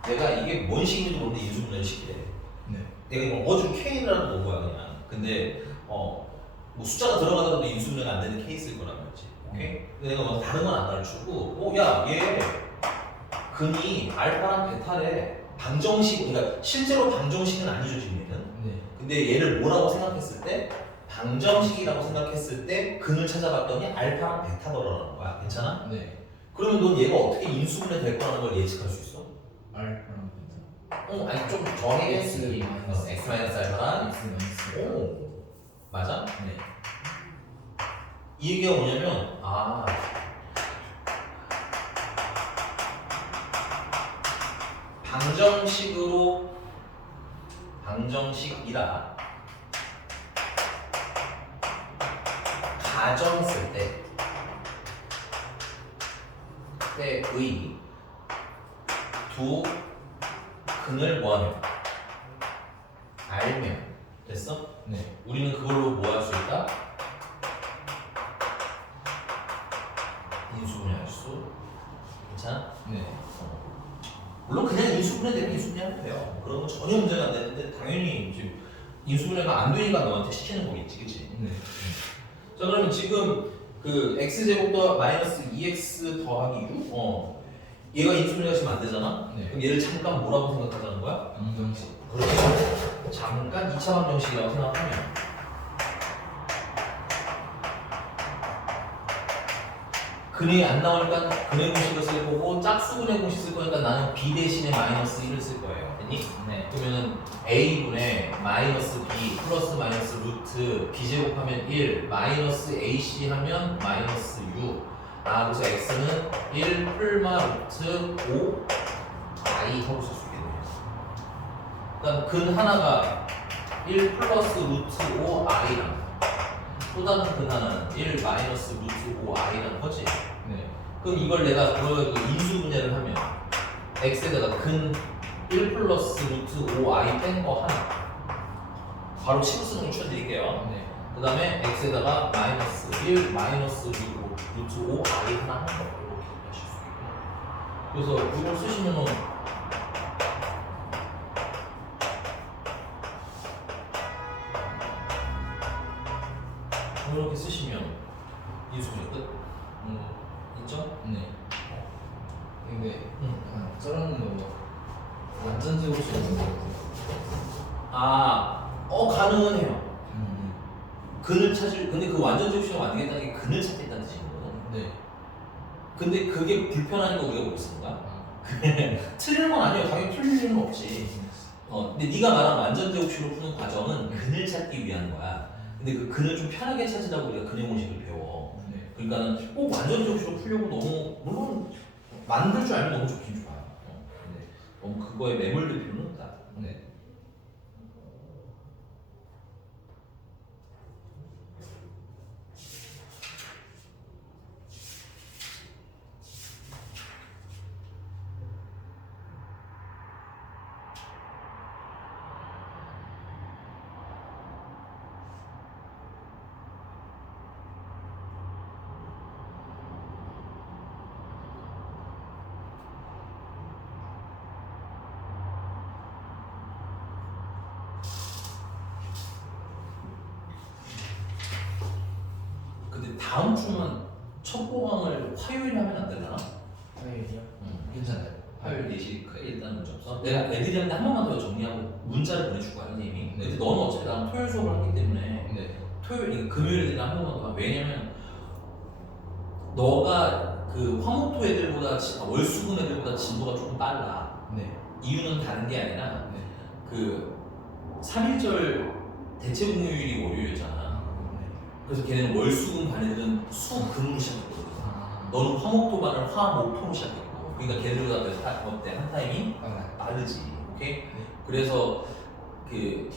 내가 이게 뭔 식인지도 모르는데 인수분해를 시키래. 네. 내가 이거 어주 K라고 본 거야 그냥. 근데 뭐 숫자가 들어가더라도 인수분해가 안 되는 케이스일 거란 말이지. 오케이? 근데 내가 뭐 다른 건 안 가르치고 야, 얘 근이 알파랑 베타래. 방정식, 그러니까 실제로 방정식은 아니죠 지금 얘는. 네. 근데 얘를 뭐라고 생각했을 때 방정식이라고 생각했을 때 근을 찾아봤더니 알파랑 베타더라는 거야. 괜찮아? 네. 그러면 넌 얘가 어떻게 인수분해 될 거라는 걸 예측할 수 있어? 알파랑 베타. 아니 좀 정해. X 마이너스 X 마이너스 알파랑. X 마이너스. 오, 맞아? 네. 이 얘기가 뭐냐면 방정식이라 가정 쓸 때의 두 근을 뭐하면 알면 됐어? 네. 우리는 그걸로 뭐 할 수 있다? 인수분해할 수 괜찮아? 네. 물론 그냥 인수분해 되면 인수분해하면 돼요. 그런 건 전혀 문제가 안 되는데 당연히 지금 인수분해가 안 되니까 너한테 시키는 거겠지, 그치? 네. 자 그러면 지금 그 x제곱 더 마이너스 2x 더하기 6? 얘가 인수분해가 지금 안 되잖아? 네. 그럼 얘를 잠깐 뭐라고 생각하자는 거야? 방정식. 그렇죠. 잠깐 2차 방정식이라고 생각하면 근이 안 나오니까 근의 공식을 쓸 거고 짝수근의 공식 쓸 거니까 나는 b 대신에 마이너스 1을 쓸 거예요. 됐니? 네. 그러면은 a분의 마이너스 b 플러스 마이너스 루트 b 제곱하면 1 마이너스 ac 하면 마이너스 6 그래서 x는 1 풀마 루트 5 i 하고 쓸 수 있겠네요. 그러니까 근 하나가 1 플러스 루트 5 i랑 또 다른 근 하나는 1 마이너스 루트 5 i라는 거지. 네. 그럼 이걸 내가 그 인수분해를 하면 x에다가 근 1 플러스 루트 5 i 뺀 거 하나 바로 치고 쓰는 걸 추천드릴게요. 네. 그 다음에 x에다가 마이너스 1 마이너스 루트 5 i 하나 하는 거 이렇게 하실 수 있고요. 그래서 이걸 쓰시면은 이렇게 쓰시면 인수분해 끝. 인정? 네. 근데 응. 약간 저런 거 완전 제곱식 있는 거 같아요. 가능해요. 근을 찾을 근데 그 완전적 시험 안 되겠다는 게 근을 찾겠다는 뜻이거든. 네. 근데 그게 불편하니까 우리가 뭐 쓴가? 아. 틀리는 건 아니에요. 당연히 틀릴 일은 없지. 근데 네가 말한 완전 제곱식으로 푸는 과정은 근을 찾기 위한 거야. 근데 그 근을 좀 편하게 찾으라고 우리가 근의 공식을 배워. 네. 그러니까는 꼭 완전 제곱식으로 풀려고 너무 물론 만들 줄 알면 너무 좋긴 좋아요. 근데 너무 그거에 매몰될 필요는 없다. 네. 근데 다음 주는 첫 보강을 화요일에 하면 안 되나? 화요일이요? 괜찮아요. 화요일 4시 일단 문제 없어. 내가 애들한테 한 번만 더 정리하고 문자를 보내줄 거야 선생님이. 네. 근데 너는 어차피 나랑 토요일 수업을 하기 때문에 네. 토요일, 금요일에 내가 한 번만 더 봐. 왜냐면 너가 그 화목토 애들보다 월수금 애들보다 진도가 조금 빨라. 네. 이유는 다른 게 아니라 네. 그 3일절 대체공휴일이 월요일이잖아. 그래서 걔네는 월수금 반 애들은 수금으로 시작했거든. 너는 화목토 반을 화목토로 시작했고. 그러니까 걔들보다 어때? 한 타임이 빠르지. 오케이? 그래서 그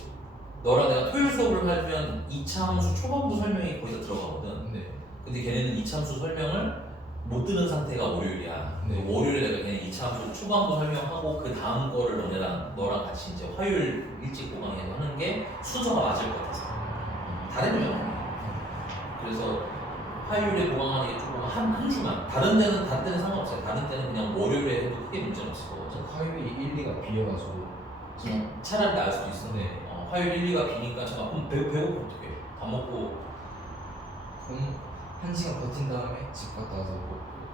너랑 내가 토요일 수업을 하면 2차 함수 초반부 설명이 거기다 들어가거든. 네. 근데 걔네는 2차 함수 설명을 못 들은 상태가 월요일이야. 네. 월요일에 내가 걔네 2차 함수 초반부 설명하고 그 다음 거를 너랑 같이 이제 화요일 일찍 보강해서 하는 게 순서가 맞을 것 같아서. 다른 면 그래서 화요일에 보강하는 게 조금 한 주만. 다른 때는 상관없어요. 다른 때는 그냥 월요일에 해도 크게 문제는 없을 거거든. 화요일이 1, 2가 비어가지고 차라리 나을 수도 있어. 네. 화요일 1, 2가 비니까 잠깐 그럼 배고프면 어떡해? 밥 먹고 그럼 1시간 버틴 다음에 집 갔다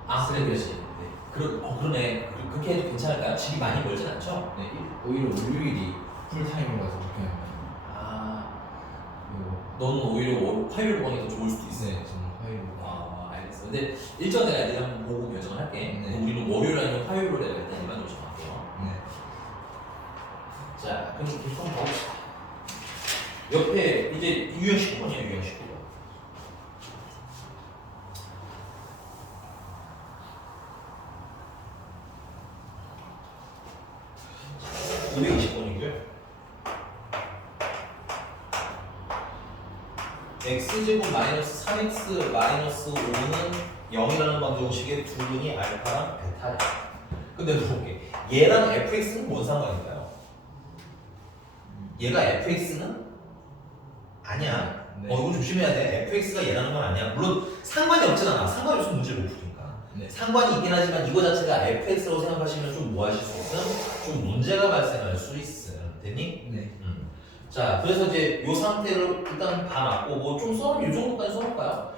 와서 그렇지. 네. 그러네. 그렇게 해도 괜찮을까요? 집이 많이 멀진 않죠? 네. 오히려 월요일이 풀타임이라서 그렇게 하면 너는 오히려 화요일 보강이 더 좋을 수도 있어. 네. 저는 화요일 알겠어. 근데 일정 내가 애들이 한번 보고 결정을 할게. 네. 우리는 월요일 아니면 화요일로 내가 일단 일반적으로 정할게요. 네. 자, 그럼 계속 한번 가봅시다. 옆에 이제 유형 19번이에요. 유형 19번. 520번이고요. x제곱 마이너스 3x 마이너스 5는 0이라는 방정식의 두 분이 알파랑 베타야. 근데 볼게. 얘랑 fx는 뭔 상관인가요? 얘가 fx는 아니야. 네. 이거 조심해야 돼. fx가 얘라는 건 아니야. 물론 상관이 없진 않아. 상관이 없으면 문제를 못 푸니까. 네. 상관이 있긴 하지만 이거 자체가 fx라고 생각하시면 좀 뭐 하실 수 있음? 좀 문제가 발생할 수 있음. 됐니? 네. 자, 그래서 이제 이 상태로 일단 봐놨고 뭐 좀 써놓으면 이 정도까지 써놓을까요?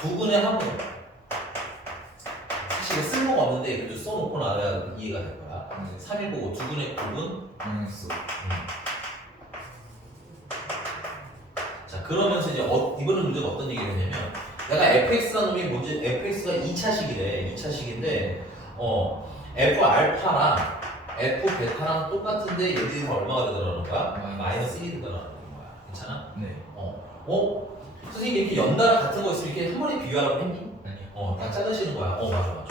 두 분의 합은 사실 쓸모가 없는데 그래도 써놓고 나야 이해가 될 거야. 319 두 분의 곱은 마이너스. 자, 그러면서 이제 이번에 문제가 어떤 얘기를 했냐면 내가 fx라는 놈이 뭔지 fx가 2차식이래. 2차식인데 f 알파랑 f 베타랑 똑같은데 얘들이 다 얼마가 되더라는 거야? 마이너스 1이 되더라는 거야. 괜찮아? 네. 선생님이 이렇게 연달아 같은 거 있으면 이렇게 한 번에 비교하라고 했니? 아니요. 다 자르시는 거야. 맞아.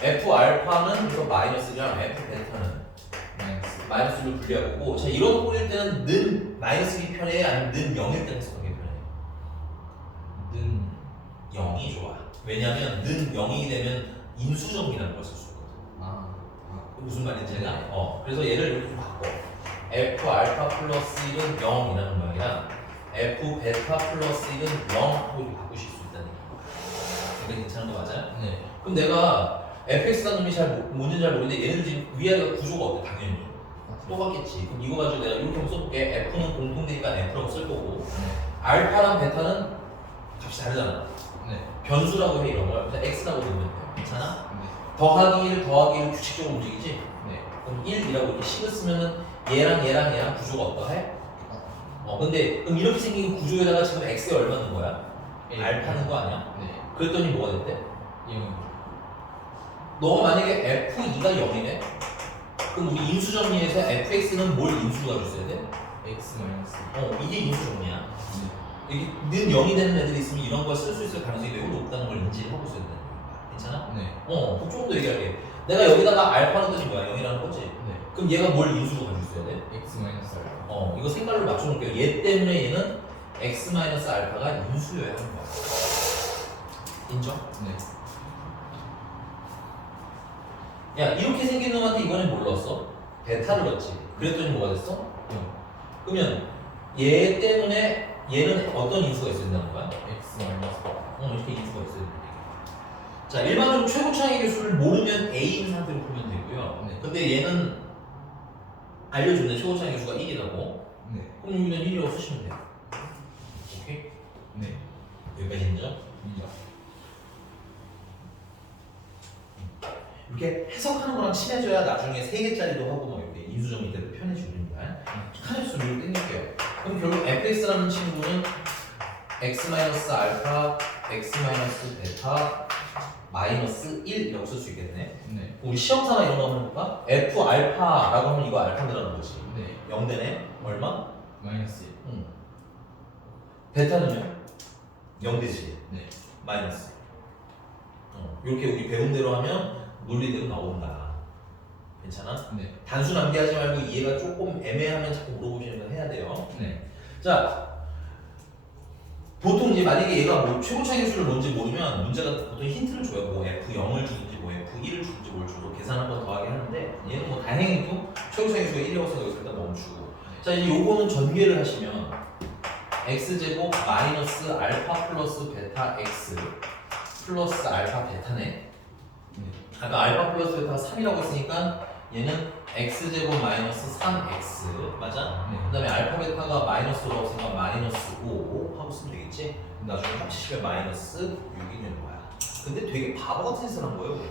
f 알파는 그래서 마이너스 1이랑 f 베타는 마이너스 1로 분리할 거고 자, 이런 꼴일 때는 는 마이너스 1이 편해? 아니면 는 0일 때는 쓰는 게 편해? 는 0이 좋아. 왜냐면 는 0이 되면 인수정이라는 걸 쓸 수 있거든. 무슨 말인지 알아? 그래서 얘를 이렇게 좀 바꿔. f 알파 플러스 1은 0이라는 모양이랑 f 베타 플러스 1은 0 하고 이렇게 바꾸실 수 있다는 얘기야. 이게 괜찮은 거 맞아요? 네. 그럼 내가 fx라는 놈이 뭔지 잘 모르는데 얘는 지금 위아래가 구조가 어때? 당연히 똑같겠지. 그럼 이거 가지고 내가 이렇게 한번 써볼게. f는 공통되니까 f라고 쓸 거고 알파랑 베타는 값이 다르잖아. 네. 변수라고 해 이런 걸. 그래서 x라고 넣으면 돼. 괜찮아? 네. 더하기 1 더하기 1 규칙적으로 움직이지? 네. 그럼 1이라고 이렇게 식을 쓰면은 얘랑 구조가 어떠해? 근데 그럼 이렇게 생긴 구조에다가 지금 x에 얼마 넣은 거야? A. 알파는 거 아니야? 네. 그랬더니 뭐가 됐대? 0. 너가 만약에 f2가 0이네? 그럼 우리 인수 정리에서 fx는 뭘 인수로 가지고 있어야 돼? X 마이너스. 이게 인수 정리야. 네. 여기 는 0이 되는 애들이 있으면 이런 걸 쓸 수 있을 가능성이 매우 높다는 걸 인지를 하고 있어야 된다는 거야. 괜찮아? 네. 그럼 조금 더 얘기할게. 내가 여기다가 알파 넣었더니 뭐야? 0이라는 거지? 네. 그럼 얘가 뭘 인수로 가지고 있어야 돼? X 마이너스 알파. 이거 색깔로 맞춰놓을게요. 얘 때문에 얘는 x-알파가 인수여야 하는 거야. 인정? 네. 야, 이렇게 생긴 놈한테 이번엔 뭘 넣었어? 베타를 넣었지. 그랬더니 뭐가 됐어? 0. 그러면 얘 때문에 얘는 어떤 인수가 있어야 된다는 거야? X 마이너스. 이렇게 인수가 있어야 된다. 자, 일반적으로 최고차의 개수를 모르면 A인 상태로 풀면 되고요. 네. 근데 얘는 알려줬네. 최고차의 개수가 1이라고. 네. 그럼 여기는 1이라고 쓰시면 돼요. 오케이? 네. 여기까지 인정? 인정. 이렇게 해석하는 거랑 친해져야 나중에 3개짜리도 하고 뭐 이렇게 인수정리 때도 편해집니다. 하나씩 좀 땡길게요. 그럼 결국 fx라는 친구는 x-알파, x-베타, 마이너스 1이라고 쓸 수 있겠네. 네. 우리 시험사나 이런 거 한번 해볼까? f 알파라고 하면 이거 알파라는 거지. 네. 0되네. 얼마? 마이너스 1. 베타는요? 0되지. 네. 마이너스. 이렇게 우리 배운 대로 하면 논리대로 나온다. 괜찮아? 네. 단순 암기하지 말고 이해가 조금 애매하면 자꾸 물어보시는 걸 해야 돼요. 네. 자, 보통 이제 만약에 얘가 뭐 최고차의 개수를 뭔지 모르면 문제가 보통 힌트를 줘요. 뭐 F0을 주든지 뭐 F1을 주든지 뭘 줘도 계산 한번 더 하게 하는데 얘는 뭐 다행히도 최고차의 개수가 1이라고 해서 여기서 일단 멈추고. 자, 이제 요거는 전개를 하시면 x제곱 마이너스 알파 플러스 베타 x 플러스 알파 베타네. 네. 아까 알파 플러스 베타가 3이라고 했으니까 얘는 x제곱 마이너스 3x 맞아? 네. 그 다음에 알파 베타가 마이너스로 없으니까 마이너스 5 하고 쓰면 되겠지? 나중에 합치시면 마이너스 6이 되는 거야. 근데 되게 바보 같은 짓을 한 거예요 우리는.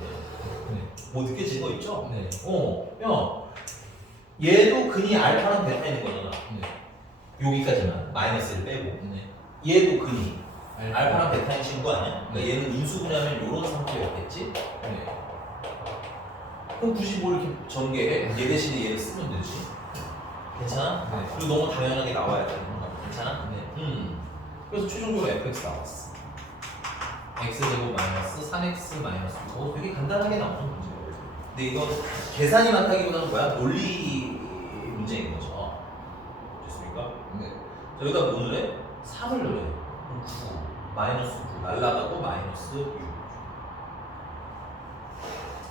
네. 뭐 느껴진 거 있죠? 네. 야 얘도 근이 알파랑 베타인 거잖아. 네. 여기까지만 마이너스를 빼고 네. 얘도 근이 알파랑 베타인 친구 아니야? 그러니까 네. 얘는 인수분해하면 이런 상태였겠지? 네. 그럼 굳이 뭐 이렇게 전개해? 얘 대신에 얘를 쓰면 되지. 괜찮아? 네. 그리고 너무 당연하게 나와야 되는 거. 괜찮아? 네. 그래서 최종적으로 fx 나왔어. x제곱 마이너스 3x 마이너스 6. 되게 간단하게 나오는 문제예요. 근데 이거 계산이 많다기보다는 뭐야? 논리 문제인 거죠. 됐습니까? 네. 자, 여기다 오늘의 3을 넣어요. 9, 마이너스 9 날라가고 마이너스 6.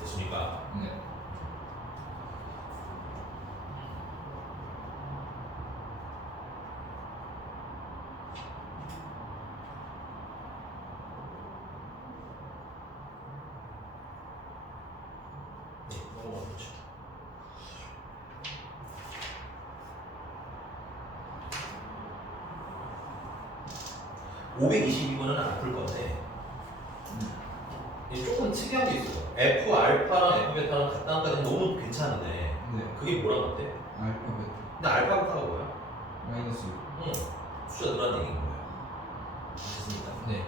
됐습니까? 네. 네, 넘어가보죠. (522번은) 안 풀 건데 이게 조금 특이한 게 있어요. F 알파랑 F 베타랑 같다는 까지는 너무 괜찮은데 네. 그게 뭐라 그래? 알파 베타. 근데 알파 베타가 뭐야? 마이너스 6. 응, 숫자 늘어나는 얘기인 거예요. 됐습니까? 네.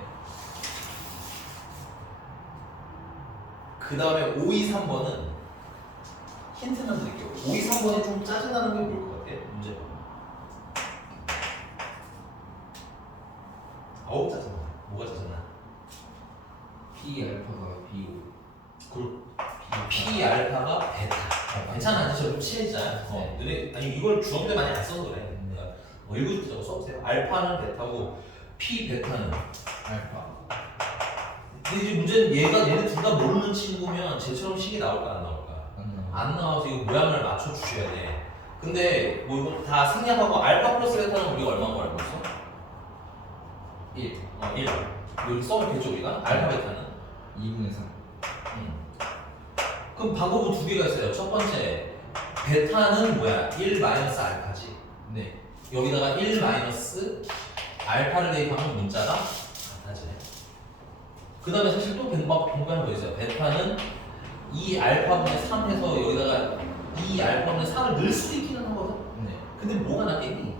그 다음에 523번은 힌트만 드릴게요. 523번이 좀 짜증나는 게 뭘 것 같아? 문제 봐. 어우 짜증나. 뭐가 짜증나? P 알파가 B5. 그리고 P 알파가 베타. 괜찮아, 진짜 좀 친해지잖아. 너네 아니 이걸 중학교 때 많이 안 써서 그래. 그러니까 읽어주자고 써보세요. 알파는 베타고 P 베타는 알파. 근데 이제 문제는 얘네 둘 다 모르는 친구면 쟤처럼 식이 나올까 안 나올까? 안 나와. 안 나와서 이거 모양을 맞춰 주셔야 돼. 근데 뭐 이거 다 생략하고 알파 플러스 베타는 우리가 얼마인 거 알고 있어? 1. 1. 여기 써볼겠죠 우리가? 알파 베타는? 2분의 3. 그럼 방법은 두 개가 있어요. 첫 번째, 베타는 뭐야? 1 마이너스 알파지. 네. 여기다가 1 마이너스 알파를 대입하면 문자가 같아지네. 그 다음에 사실 또 공부한 거 있어요. 베타는 2 알파분의 3 해서 여기다가 2 알파분의 3을 넣을 수도 있기는 하거든. 네. 근데 뭐가 낫겠니?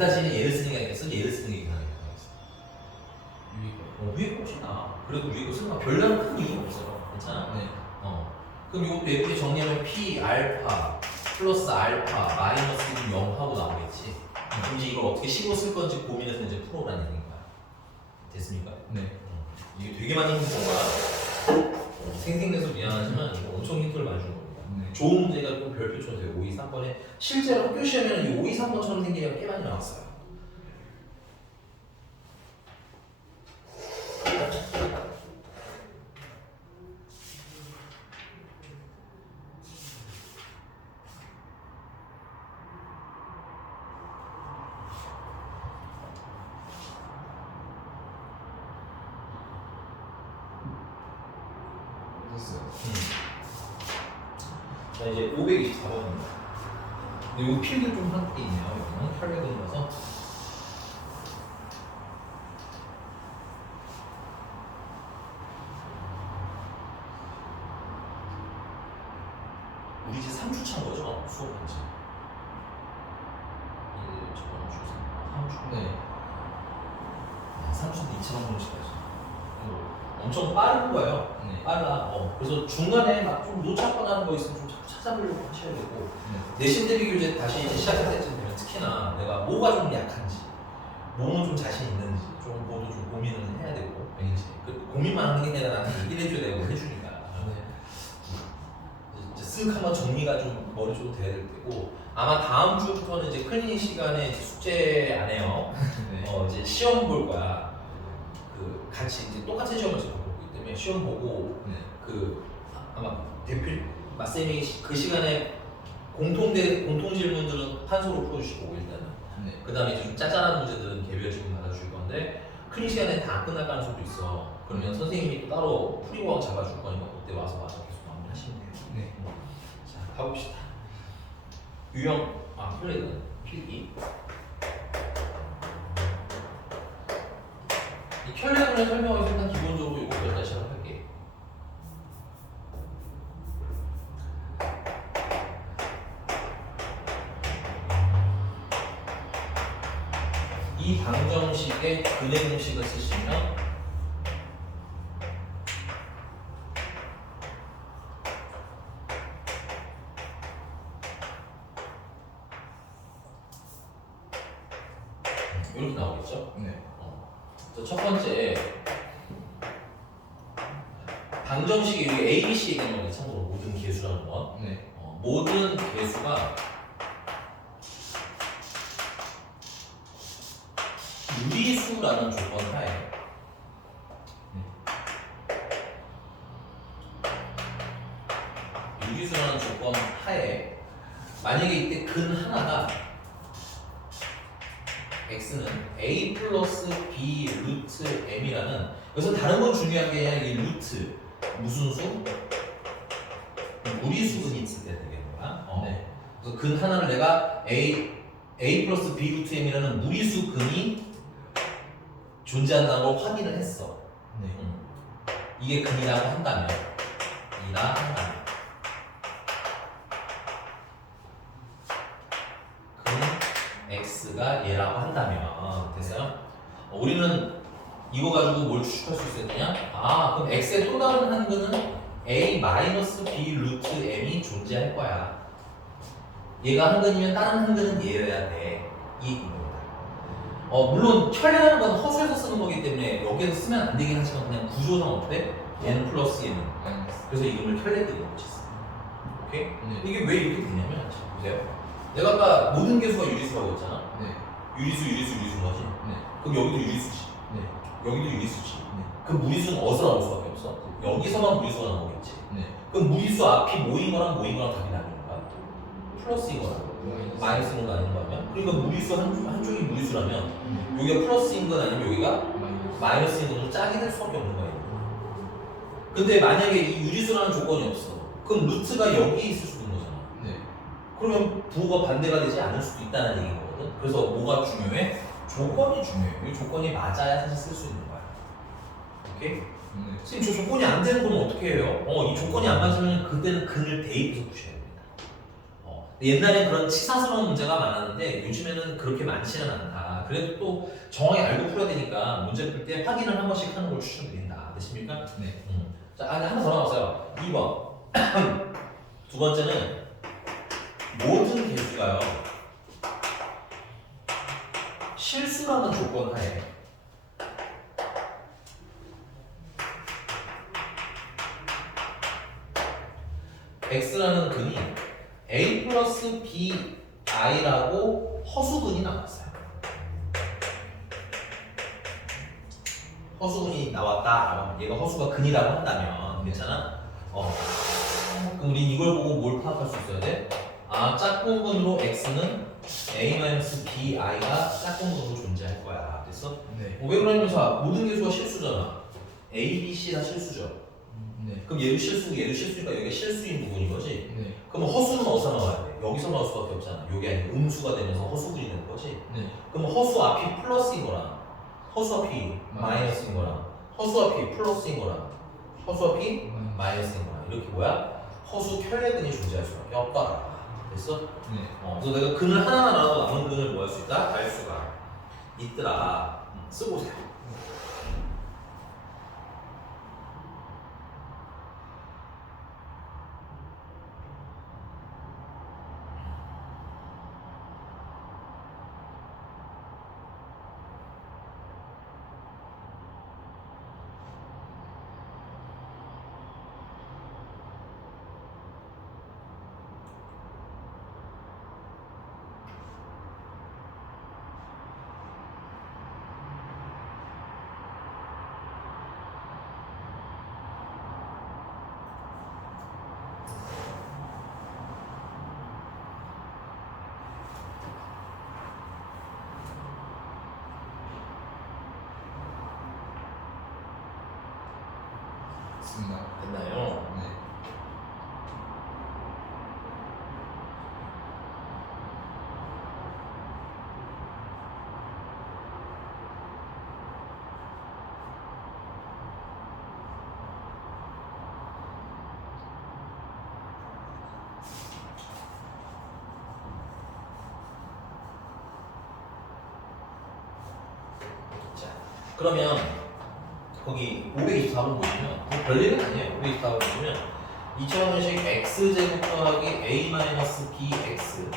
대타지는 얘를 쓰는 게 아니겠어? 얘를 쓰는 게 이상하겠어. 위에 거. 위에 값이 나. 그래도 위에 거 쓰는 거 별다른 큰 이유가 없어. 괜찮아? 네. 그럼 이것도 예쁘게 정리하면 P 알파 플러스 알파 마이너스 0 하고 나오겠지. 그럼 이제 이걸 어떻게 식으로 쓸 건지 고민해서 이제 풀어보라는 얘기인 거야. 됐습니까? 네. 이게 되게 많이 힘든 거야. 생생해서 미안하지만 이거 엄청 힌트를 많이 준 겁니다. 네. 좋은 문제가 좀 별표 쳐도 돼요. 5, 2, 3번에 실제로 학교 시험에는 이 5, 2, 3번처럼 생긴 애가 꽤 많이 나왔어요. 됐어요. 자 이제 524번입니다. 근데 이 필드 좀 한 게 있네요. 여기는 혈액이라서 우리 이제 3주 차인 거죠? 수업한 지 1, 저번 주, 3주 네. 3주도 2차 방정식까지 엄청 빠른 거예요. 네. 빨라. 그래서 중간에 막 좀 놓쳤거나 하는 거 있으면 좀 자꾸 찾아보려고 하셔야 되고 네. 내신 대비 교재 다시 이제 시작할 때쯤 되면 특히나 내가 뭐가 좀 약한지 뭐는 좀 자신 있는지 좀 뭐도 좀 고민을 해야 되고 왠지 그 고민만 하는 게 아니라 나한테 얘기를 해줘야 되고 해주니까 이제 쓱 한번 정리가 좀 머릿속으로 돼야 될 테고 아마 다음 주부터는 이제 클리닉 시간에 이제 숙제 안 해요. 네. 이제 시험 볼 거야. 그 같이 이제 똑같은 시험을 지금 보고 있기 때문에 시험 보고 네. 그 아마 대표 마쌤이 그 시간에 공통 질문들은 판소로 풀어주시고 일단은 네. 그 다음에 이제 좀 짜잘한 문제들은 개별 질문 받아줄 건데 클린 시간에 다 끝날 가능성도 있어. 그러면 선생님이 또 따로 프리워크 잡아줄 거니까 그때 와서 계속 마무리하시면 돼요. 네. 자 가봅시다. 유형 플레이는 필기. 이 켤레군의 설명을 일단 기본적으로 이거 몇 가지 할게. 이 방정식의 근해 공식을 쓰시면 이렇게 나오겠죠? 네. 첫 번째 방정식이 여기 A, B, C 얘기하는 거예요. 참고로 모든 개수라는 건 네. 모든 개수가 유리수라는 조건 하에 유리수라는 조건 하에 만약에 이때 근 하나가 x는 a 플러스 b 루트 m이라는 여기서 다른 건 중요한 게 아니라 이 루트 무슨 수? 무리수근이 있을 때 되겠는 거야. 네. 그래서 근 하나를 내가 a 플러스 b 루트 m이라는 무리수근이 존재한다는 걸 확인을 했어. 네. 이게 근이라고 한다면 근 x가 얘라고 한다면 됐어요? 우리는 이거 가지고 뭘 추측할 수 있었냐? 그럼 x의 또 다른 한근은 a 마이너스 b 루트 m이 존재할 거야. 얘가 한근이면 다른 한근은 얘여야 돼. 이 얘기입니다. 물론 켤레라는 건 허수에서 쓰는 거기 때문에 여기에서 쓰면 안 되긴 하지만 그냥 구조상 어때? 얘는 플러스 얘는 그래서 이름을 켤레들이 붙였어. 오케이? 네. 이게 왜 이렇게 되냐면 자, 보세요. 내가 아까 모든 개수가 유리수라고 했잖아. 네. 유리수인 거지. 네. 그럼 여기도 유리수지. 네. 여기도 유리수지. 네. 그럼 무리수는 어디서 나올 수밖에 없어? 여기서만 무리수가 나오겠지. 네. 그럼 무리수 앞이 모인 거랑 답이 나뉘는 거야. 플러스인 거랑 마이너스인 거 아닌 거면. 그러니까 무리수 한쪽이 무리수라면 여기가 플러스인 건 아니면 여기가 마이너스인 것도 짝이 될 수밖에 없는 거예요. 근데 만약에 이 유리수라는 조건이 없어. 그럼 루트가 여기에 있을 수도 있는 거잖아. 네. 그러면 부호가 반대가 되지 않을 수도 있다는 얘기인 거거든. 그래서 뭐가 중요해? 조건이 중요해. 이 조건이 맞아야 사실 쓸 수 있는 거야. 오케이? 네. 선생님 저 조건이 안 되는 건 어떻게 해요? 이 조건이 안 맞으면 그때는 근을 대입해서 푸셔야 됩니다. 옛날엔 그런 치사스러운 문제가 많았는데 요즘에는 그렇게 많지는 않다. 그래도 또 정확히 알고 풀어야 되니까 문제 풀 때 확인을 한 번씩 하는 걸 추천드린다. 됐습니까? 네. 자, 하나 더 나왔어요. 2번. 두 번째는 모든 개수가요. 실수라는 조건 하에 x라는 근이 a 플러스 bi라고 허수근이 나왔어요. 허수근이 나왔다. 얘가 허수가 근이라고 한다면 괜찮아? 그럼 우리 이걸 보고 뭘 파악할 수 있어야 돼? 아, 짝꿍 근으로 x는 a-bi가 짝꿍 근으로 존재할 거야. 됐어? 네. 왜 그러냐면 모든 개수가 실수잖아. a, b, c 다 실수죠. 네. 그럼 얘도 실수고 얘도 실수니까 여기가 실수인 부분인 거지. 네. 그럼 허수는 어디서 나와야 돼? 여기서 나올 수밖에 없잖아. 여기 아니고 음수가 되면서 허수근이 되는 거지. 네. 그럼 허수 앞이 플러스인 거랑 허수 앞이 마이너스인 거랑 허수 앞이 플러스인 거랑 허수 앞이 마이너스인 거랑 이렇게 뭐야? 허수 켤레근이 존재할 수밖에 없다. 됐어? 네. 그래서 내가 근을 하나만 알아도 남은 근을 뭐 할 수 있다? 알 수가 있더라. 쓰고 오세요. 됐나요? 네. 자, 그러면 거기 524번 보시면 별일은 아니에요. 524번 보시면 2차원식 x제곱 더하기 a-bx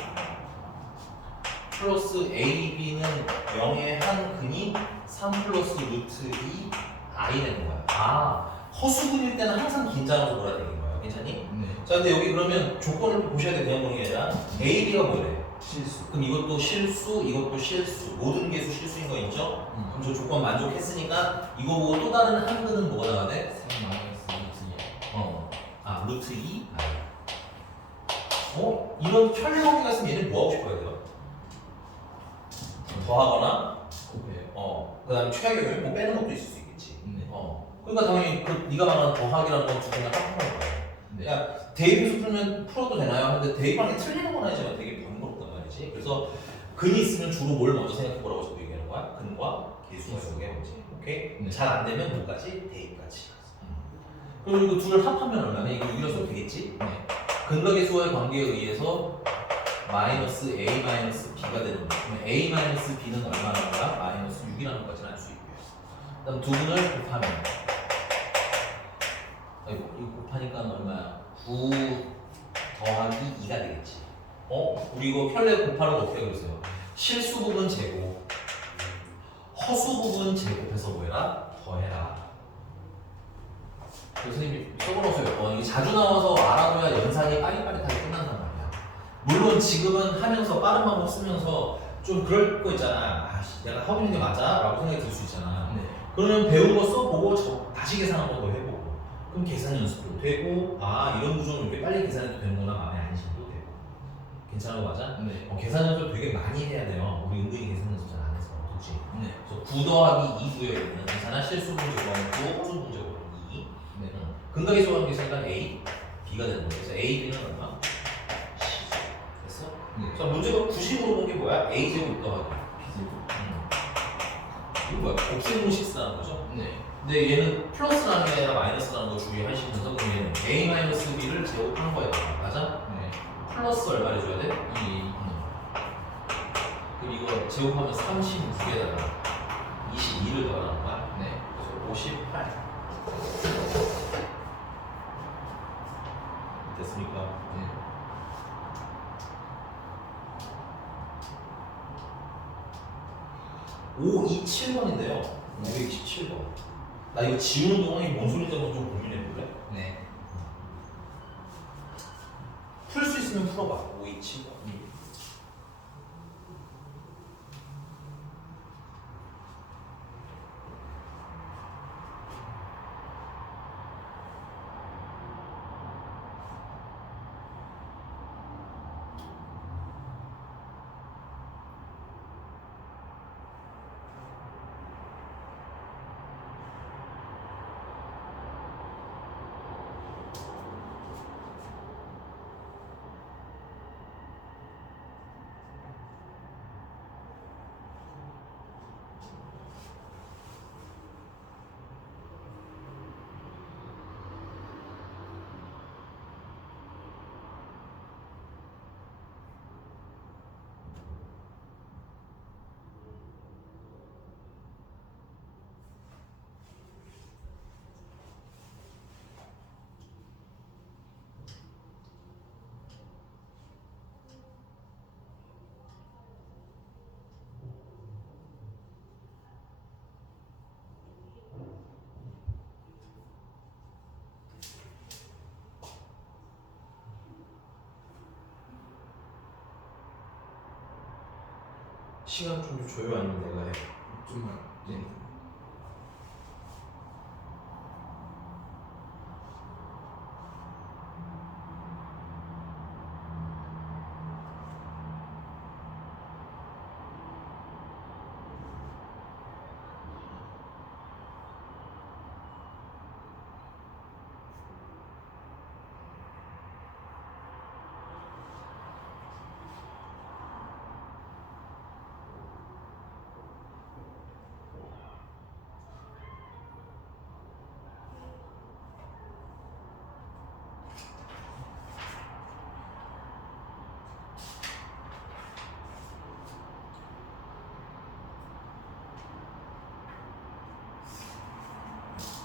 플러스 ab는 0의 한 근이 3 플러스 루트 2 i 되는 거야. 아, 허수근일 때는 항상 긴장하고 놀아야 되는 거야. 괜찮니? 네. 자, 근데 여기 그러면 조건을 보셔야 돼. 그냥 보는 게 아니라 ab가 뭐래? 실수. 그럼 이것도 실수, 이것도 실수. 모든 개수 실수인 거 있죠? 그럼 저 조건 만족했으니까 이거 보고 또 다른 한 근은 뭐가 나와야 돼? 3 마이너스 2. 루트 2? 이런 편리하게 갔으면 얘는 뭐 하고 싶어야 돼요? 더하거나 곱해요. 그 다음에 최악의 뭐 빼는 것도 있을 수 있겠지. 네. 그러니까 당연히 네가 말하는 더하기라는 건 두 개나 합하는 거야. 네. 야, 대입해서 풀어도 되나요? 근데 대입하는 게 틀리는 건 아니지만 되게 번거롭단 말이지. 그래서 근이 있으면 주로 뭘 먼저 생각해보라고 저도 얘기하는 거야? 근과 개수가 여기에 문제. 오케이? 네. 잘 안 되면 뭐까지? 대입까지. 그리고 이거 둘을 합하면 얼마나? 이거 6이라서 되겠지? 네. 근과 개수와의 관계에 의해서 마이너스 a 마이너스 b가 되는 거야. 그럼 a 마이너스 b는 얼마나 거야? 마이너스 6이라는 것까지는 알 수 있고요. 그다음 두 분을 곱하면 이거 곱하니까 얼마야? 9 더하기 2가 되겠지. 우리 이거 켤레 곱하는 거 어떻게 그랬어요? 실수 부분 제곱, 허수 부분 제곱해서 뭐해라? 더해라. 교수님이 써보라서요. 이게 자주 나와서 알아둬야 연산이 빠릿빠릿하게 끝난단 말이야. 물론 지금은 하면서 빠른 방법 쓰면서 좀 그럴 거 있잖아. 내가 하고 있는 게 맞아? 라고 생각이 들 수 있잖아. 네. 그러면 배운 거 써보고 다시 계산 한 번 더 해보고 그럼 계산 연습도 되고 이런 구조는 이렇게 빨리 계산해도 되는구나 마음에 안심도 되고 괜찮은 거 맞아? 네. 계산 연습 되게 많이 해야 돼요. 우리 은근히 계산 연습 잘 안 해서 그렇지? 네. 그래서 9 더하기 2구에 있는 계산한 실수 분제곱하고 허수 분제곱은 2 네. 근각의 조합 계산은 A, B가 되는 거예요. 그래서 A, B는 얼마? 10 됐어? 네. 자, 문제가 90으로 본 게 뭐야? A 제곱 더하기 B제곱. 이거 뭐야? 곱셈 공식 쓰라는 거죠? 네. 근데 얘는 플러스라는 게 아니라 마이너스라는 거 주의하시면서 그럼 얘는 A 마이너스 B를 제곱한 거예요. 맞아? 네. 플러스 플러스 얼마를 줘야 돼? 2. 그럼 이거 제곱하면 36에다가 22를 더하는 거야. 네. 그래서 58. 됐습니까? 네. 오, 527번인데요. 527번. 나 이거 지우는 동안 이뭔 소리인지 한번 좀 고민해 볼래? 네. 풀 수 있으면 풀어봐. 527번. 시간 좀 줘요? 아니면 내가 해? 좀만. 네.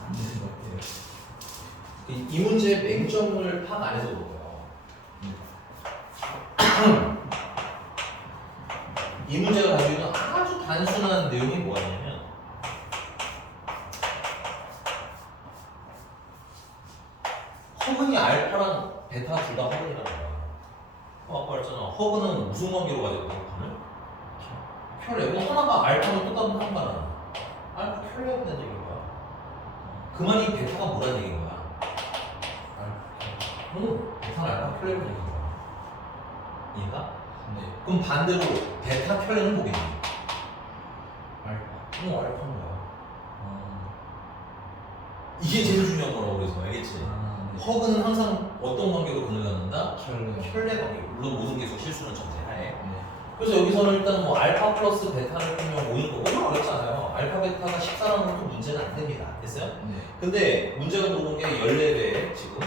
안 되는 것 같아요. 이 문제의 맹점을 파악 안 해서 그런 거예요. 이 문제가 가지고 있는 아주 단순한 내용이 뭐냐면 허근이 알파랑 베타 둘 다 허근이라는 거야. 아까 말했잖아. 허근은 무슨 관계로 가지고 있는 혈액. 뭐 하나가 알파는 또 다른 상관은 알파 혈액이 된다는 얘기인 거야. 그 말이 베타가 뭐라는 얘기인 거야. 베타는 알파 혈액이 되는 거야. 이해가? 네. 그럼 반대로 베타 혈액은 뭐겠니? 알파. 알파인 거야. 이게 제일 중요한 거라고 그래서 알겠지? 네. 허그는 항상 어떤 관계로 근을 갖는다? 혈액. 혈내 관계. 물론 모든 게 실수는 전제하에. 네. 그래서 여기서는 일단 뭐 알파 플러스 베타를 풀면 5인 거고 얼마나 어렵잖아요. 알파 베타가 14라는 것도 문제는 안 됩니다. 됐어요? 네. 근데 문제가 들어온 게 14배 지금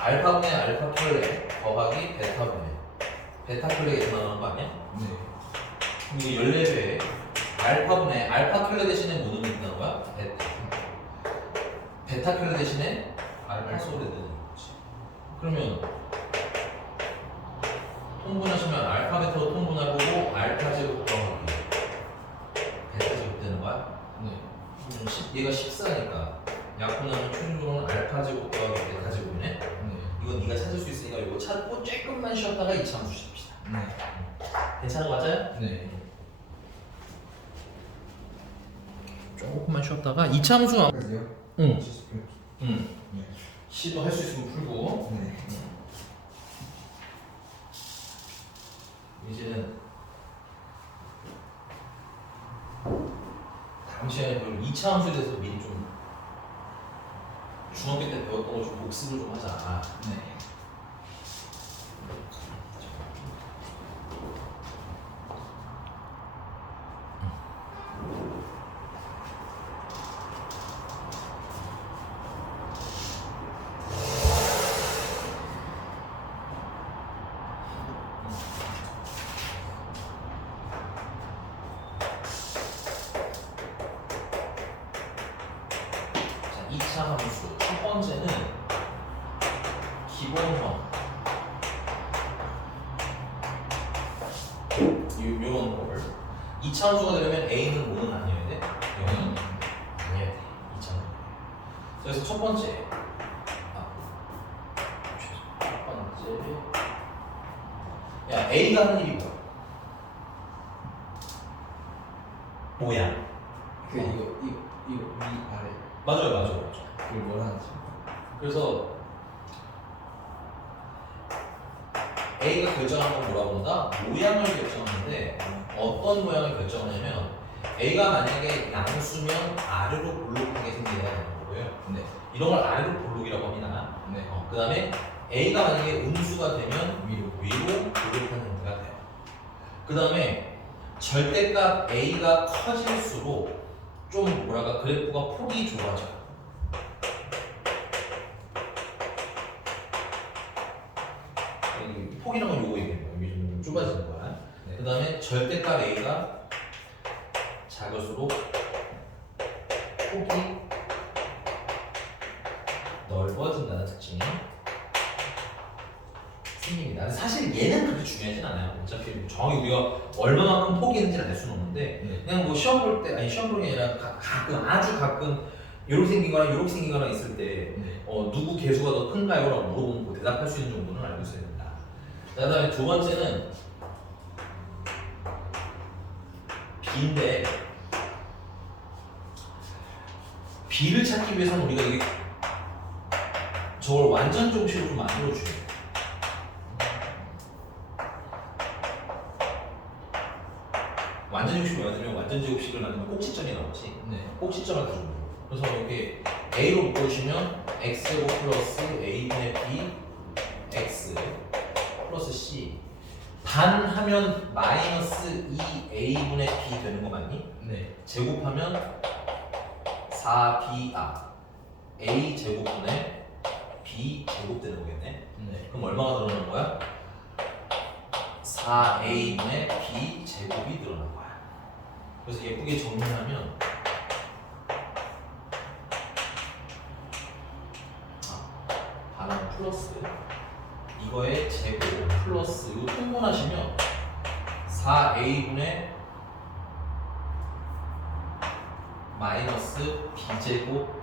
알파분의 알파 혈액 더하기 베타분의 베타 혈액이 나오는 거 아니야? 네. 그럼 이게 14배 알파분의 알파 혈액 대신에 뭐는 된다는 거야? 베타 혈액 대신에 알파 소를 된다는 거지. 그러면 통분하시면 알파 베타로 통분할 거고 알파 제곱 더하기 베타 제곱 되는 거야? 네. 그러면 얘가 14니까 약분하면 최종적으로는 알파 제곱 더하기 베타 제곱이네? 네. 이건 네가 찾을 수 있으니까 이거 찾고 조금만 쉬었다가 이차함수 씁시다. 네. 괜찮은 거 맞아요? 네. 조금만 쉬었다가 이차함수 까지요? 응. 네. 시도 할 수 있으면 풀고 네. 이제는 다음 시간에 배울 2차 함수에 대해서 미리 좀 중학교 때 배웠던 거 좀 복습을 좀 하자. 네. 요런 걸 2차함수가 되려면 A는 뭐는 아니어야 돼? 0은 아니어야 돼. 2차함수. 그래서 첫 번째 야 A가 하는 일이 뭐야? 모양. 그 이거 위 아래 맞아요. 그걸 뭘 하는지. 그래서 A가 결정한 건 뭐라고 한다? 모양을 결정하는데 어떤 모양을 결정하냐면 A가 만약에 양수면 아래로 볼록하게 생겨야 되는 거고요. 네. 이런 걸 아래로 볼록이라고 합니다. 네. 그 다음에 A가 만약에 음수가 되면 위로. 볼록한 형태가 돼요. 그 다음에 절대값 A가 커질수록 좀 뭐랄까 그래프가 폭이 좁아져요. 폭이라는 건 요거 얘기해요. 여기 좀 좁아지는 거야. 네. 그 다음에 절대값 A가 작을수록 폭이 넓어진다는 특징이 생깁니다. 사실 얘는 그렇게 중요하진 않아요. 어차피 정확히 우리가 얼마만큼 폭이 있는지를 알 수는 없는데 네. 그냥 뭐 시험 볼 때, 아니 시험 보는 게 아니라 가끔 아주 가끔 이렇게 생긴 거랑 이렇게 생긴 거랑 있을 때 네. 누구 개수가 더 큰가요? 라고 물어보면 뭐 대답할 수 있는 정도는 알고 있어야 된다. 그 다음에 두 번째는 B인데 B를 찾기 위해서는 우리가 이게 저걸 완전 정식으로 좀 만들어줘야 돼. 완전 정식으로 만들면 완전 제곱식을 만들면 꼭지점이 나오지. 네. 꼭지점을 가지고 그래서 이렇게 A로 묶어주시면 X제곱 플러스 A분의 B X 플러스 C 반하면 마이너스 2A분의 B 되는 거 맞니? 네. 제곱하면 4B A 제곱분의 B 제곱 되는 거겠네. 네. 그럼 얼마가 늘어나는 거야? 4A분의 B 제곱이 늘어난 거야. 그래서 예쁘게 정리하면 반항 플러스 이거의 제곱 플러스 이거 통분하시면 4A분의 마이너스 B제곱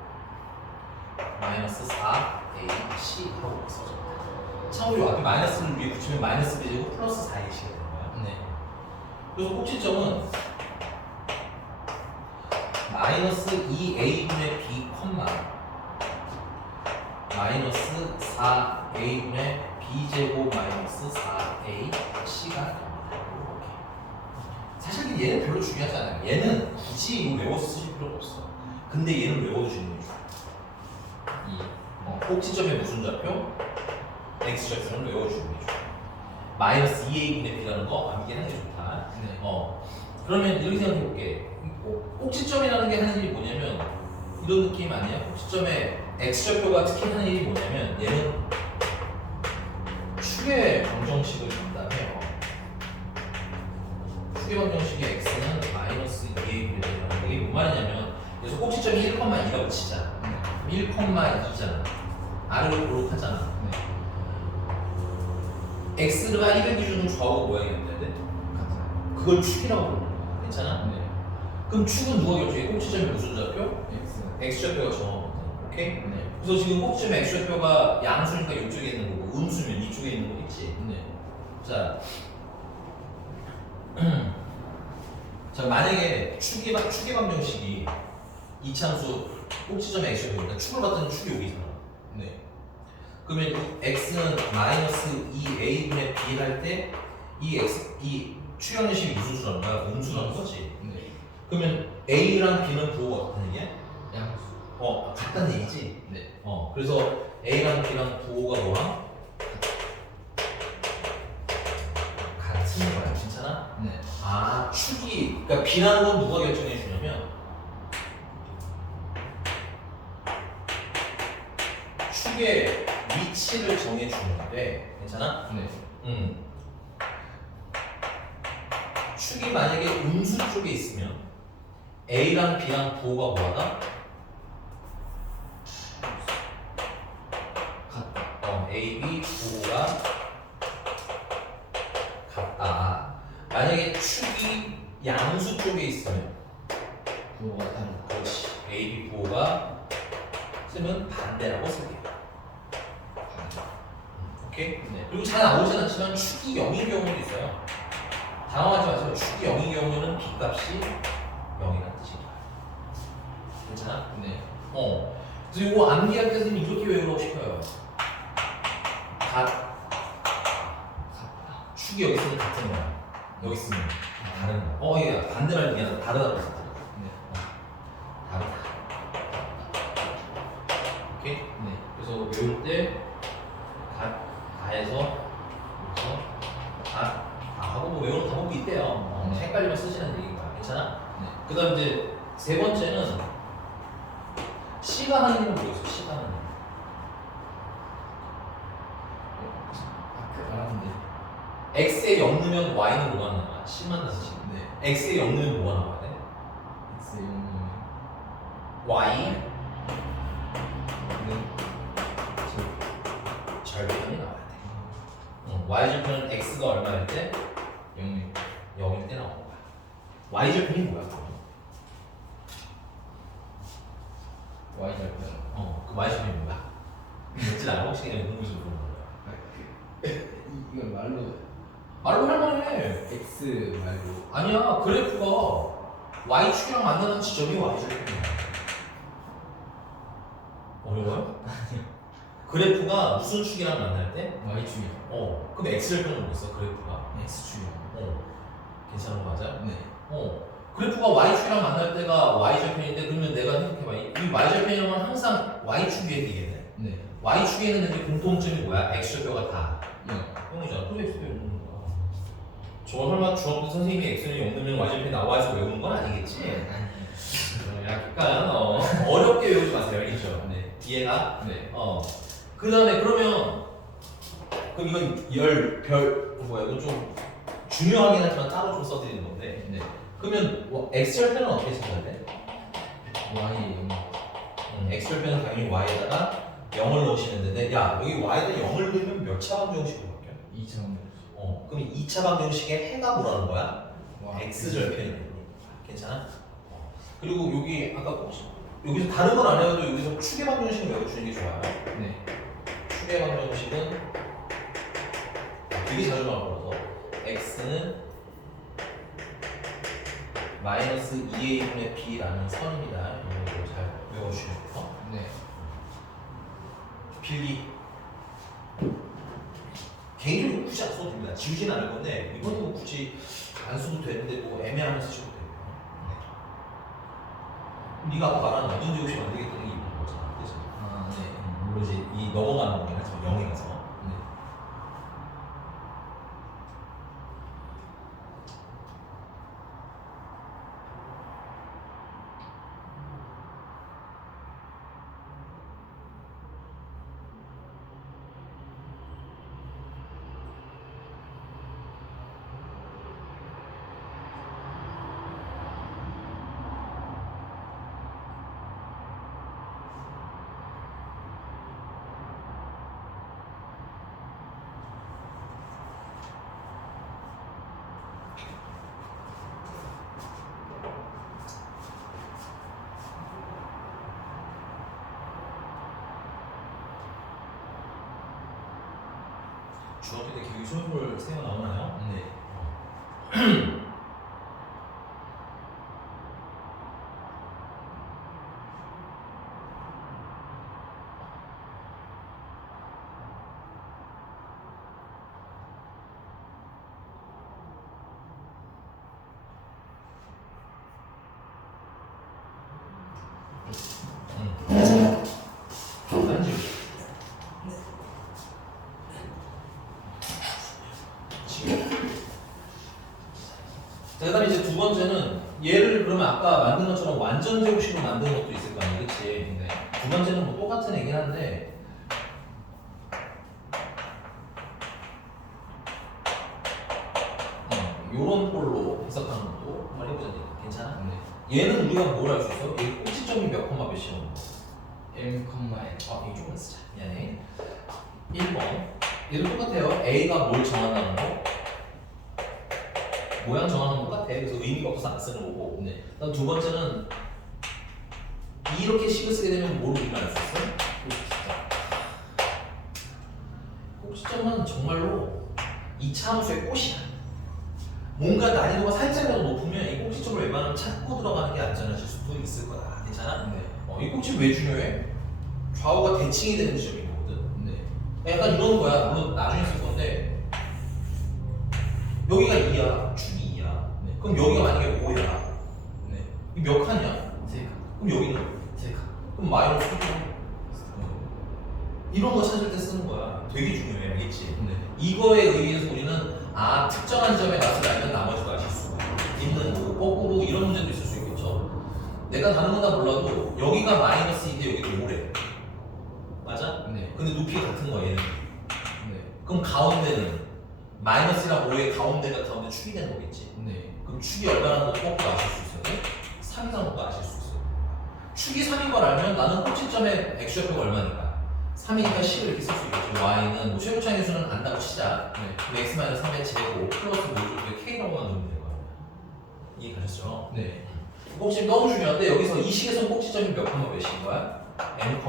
마이너스 4AC 하고 써져. 참고로 앞에 마이너스를 위에 붙이면 마이너스 B제곱 플러스 4AC가 되는 거야. 네. 그래서 꼭지점은 마이너스 2A분의 B 컴마 마이너스 4A분의 B제곱 마이너스 4AC가 됩니다. 이렇게. 사실 얘는 별로 중요하지 않아요. 얘는 굳이 이거 외워서 쓰실 필요가 없어. 근데 얘는 외워두시는 게 좋아요. 꼭지점에 무슨 좌표? X좌표를 외워주는 게 좋아요. 마이너스 2A분의 B라는 거 암기하는 게 좋다. 네. 그러면 이렇게 생각해볼게. 꼭지점이라는 게 하는 일이 뭐냐면 이런 느낌 아니야? 꼭지점에 X좌표가 특히 하는 일이 뭐냐면 얘는 축의 방정식을 준다며 축의 방정식의 X는 마이너스 2A분의 B라는 거. 이게 뭔 말이냐면 그래서 꼭지점이 1,2라고 치자. 그럼 1,2잖아. 아래로 볼록하잖아. X가 1을 기준으로 좌우가 모양이 없는데 같아요. 그걸 축이라고 부르는 거야. 괜찮아? 네. 그럼 축은 누가 결정해? 꼭지점이 무슨 좌표? X. X좌표가 정하거든. 오케이? 네. 그래서 지금 꼭지점에 X좌표가 양수니까 이쪽에 있는 거고 음수면 이쪽에 있는 거 있지? 네. 자, 자 만약에 축의 방정식이 이차함수 꼭지점에 X좌표니까 축을 봤더니 축이 여기 있잖아. 네. 그러면 이 x는 마이너스 2a분의 b 할 때 이 추정식이 무슨 수라는 거야? 음수라는 거지. 네. 그러면 a랑 b는 부호가 같다는 얘기야? 양수. 같다는 얘기지. 네. 그래서 a랑 b랑 부호가 뭐랑? 같은 거야. 괜찮아? 네. 축이 그러니까 b라는 건 누가 결정해 주냐면 축의 위치를 정해 주는데 괜찮아? 네. 축이 만약에 음수 쪽에 있으면 A랑 B랑 부호가 뭐하다? 같다. A, B 부호가 같다. 만약에 만약에 축이 양수 쪽에 있으면 부호가 다르다. 그렇지. A, B 부호가 쓰면 반대라고 쓸게요. 오케이? 네. 그리고 잘 나오진 않지만 축이 0인 경우도 있어요. 당황하지 마세요. 축이 0인 경우는 B 값이 0이라는 뜻입니다. 괜찮아? 네. 그래서 이거 암기할 때 선생님 이렇게 외우라고 시켜요. 축이 여기 있으면 같은 거야. 여기 있으면 다른 거야. 예, 반대말 미안. 다르다고 했어. 네. 다르다. 오케이? 네. 그래서 외울 때 가해서 여기서 다 하고 뭐 외우는 방법이 있대요. 헷갈리면 쓰시는 얘기인 거야. 괜찮아? 네. 그 다음 이제 세 번째는 C가 하는 일은 뭐였어? C가 하는 일. 그 알았는데. X에 0 넣으면 Y는 뭐가 나와? C만 나서 C. 네. X에 0 넣으면 뭐가 나와야 돼? X 0은 Y 는 절편이 나와야 돼. Y 절편은 X가 얼마일 때? 0이 0일 때 나오는 거야. Y 절편이 뭐야? Y 절편. 그 Y 절편이 뭐야? 뭔지 알아? 혹시 그냥 공부 좀 보는 거야? 이건 말로 할 만해. X 말고 아니야, 그래프가 Y축이랑 만나는 지점이 Y절편이야. 어려워요? 그래프가 무슨 축이랑 만날 때? Y축이요. 그럼 X절편은 뭐 있어, 그래프가? X축이요. 괜찮은 거 맞아? 네. 그래프가 Y축이랑 만날 때가 Y절편인데, 그러면 내가 생각해봐. 이 Y절편이라면 항상 Y축 위에 되겠네. 네. Y축에 있는 데 공통점이 뭐야? X절표가 다 0. 0이잖아. 또 X표 0 넣는 거야. 저 설마 중학교 선생님이 X는 0 넣으면 Y절편이 나와 해서 외우는 건 아니겠지? 약간 어렵게 외우지 마세요. 알겠죠? 네. 이해가? 네. 그 다음에 그러면 그럼 이건 이건 좀 중요하긴 하지만 따로 좀 써드리는 건데 네. 그러면 X절편은 어떻게 써야 돼? Y 0. X절편은 당연히 Y에다가 0을 넣으시면 되는데 야 여기 Y에다 0을 넣으면 몇 차 방정식으로 바뀌어? 2차 그럼 2차 방정식의 해가 뭐라는 거야? 와. X절편이 되는 거야. 괜찮아? 그리고 여기 아까 여기서 다른 건 안 해도 여기서 축의 방정식을 외워주는 게 좋아요. 네. 축의 방정식은 되게 자주 나와서 x는 마이너스 2a분의 b라는 선입니다. 이걸 잘 외워주시면 돼요. 네. 필기 개인적으로 굳이 안 써도 됩니다. 지우진 않을 건데 이건 뭐 굳이 안 써도 되는데 뭐 애매하면 쓰셔도 돼요. 네가 아까 말한 완전 제곱식 만들겠다는 게 이런 거잖아. 그치? 아, 네. 물론 이제 이 넘어가는 거긴 하지만 0에 가서 네. 중학교 때 기억이 솔솔 새어 나오나요? 네. 한지 자, 그다음 이제 두 번째는 얘를 그러면 아까 만든 것처럼 완전 제곱식으로 만든 것도 있을 거 아니야, 그렇지? 네. 두 번째는 뭐 똑같은 얘기긴 한데 요런 꼴로 해석하는 것도 한번 해보자. 괜찮아? 네. 얘는 우리가 뭘 알 수 있어? 얘 꼭지점이 몇 콤마 몇이라는 거? M, N. 이거 조금 쓰자. 미안해. 1번 얘도 똑같아요. A가 뭘 정한다는 거? 모양 정하는 건 똑같아. 그래서 의미가 없어서 안 쓰는 거고. 네. 그다음 두 번째는 이렇게 식을 쓰게 되면 뭘 우리가 알 수 있어? 꼭지점은 정말로 이차 함수의 꽃이야. 뭔가 난이도가 살짝이라도 높으면 이 꼭지점을 웬만하면 찾고 들어가는 게 안전하실 수도 있을 거다. 괜찮아? 네. 이 꼭지 왜 중요해? 좌우가 대칭이 되는 지점인 거거든. 네. 약간 이런 거야. 물론 나중에 쓸 건데 여기가 2야. 축이 2야. 네. 그럼 여기가 만약에 5야. 네. 이 몇 칸이야? 3칸. 그럼 여기는? 3칸. 그럼 마이너스 2칸. 이런 거 찾을 때 쓰는 거야. 되게 중요해. 알겠지? 네. 이거에 의해서 우리는 특정한 점의 값을 알면 나머지도 아실 수가 있는 거고 거꾸로 이런 문제도 있을 수 있겠죠. 내가 다른 건 다 몰라도 여기가 마이너스 2인데 여기가 5래. 맞아? 네. 근데 높이가 같은 거야 얘는. 네. 그럼 가운데는 마이너스랑 5의 가운데가 가운데 축이 되는 거겠지. 네. 그럼 축이 얼마나 것도 거꾸로 아실 수 있어요? 3 이상 것도 아실 수 있어요. 축이 3인 걸 알면 나는 꼭지점의 x좌표가 얼마니까 3이니까 10을 이렇게 쓸 수 있겠죠. y는 뭐 최고차의 수는 안다고 치자. 네. 그럼 x-3의 제곱 플러스 모조의 k라고만 넣으면 되는 거야. 이해가셨죠? 네. 꼭지점 너무 중요한데 여기서 이 식에서 꼭지점이 몇 콤마 몇인 거야? m,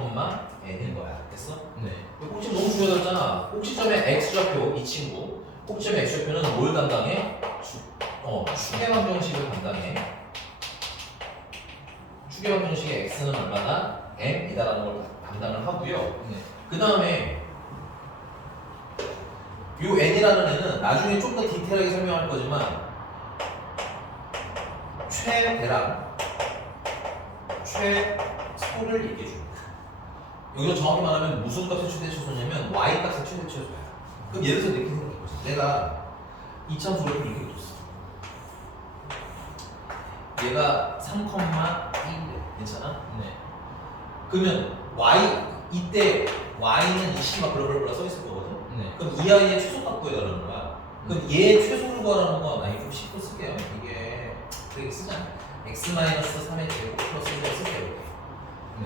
n인 거야. 됐어? 네. 꼭지점 너무 중요하잖아. 꼭지점의 x좌표 이 친구. 꼭지점의 x좌표는 뭘 담당해? 축의 방정식을 담당해. 축의 방정식의 x는 얼마나? m이다라는 걸 담당을 하고요. 네. 그 다음에 요 n이라는 애는 나중에 좀 더 디테일하게 설명할 거지만 최대랑 최소를 얘기해 줍니다. 여기서 정확히 말하면 무슨 값의 최대 최소냐면 y 값의 최대 최소야. 그럼 예를 들어서 이렇게 생각해보자. 내가 이차함수를 이렇게 줬어. 얘가 3,1래. 괜찮아? 네. 그러면 y 이때 y는 20막 블라블라 써 있을 거거든. 네. 그럼 이 아이의 최소값 구해달라는 거야. 그럼 얘의 최소를 구하라는 건 아니 좀 쉽게 쓸게요. 이게 되게 쓰잖아. x-3의 제곱 플러스 1을 쓸게요. 이렇게.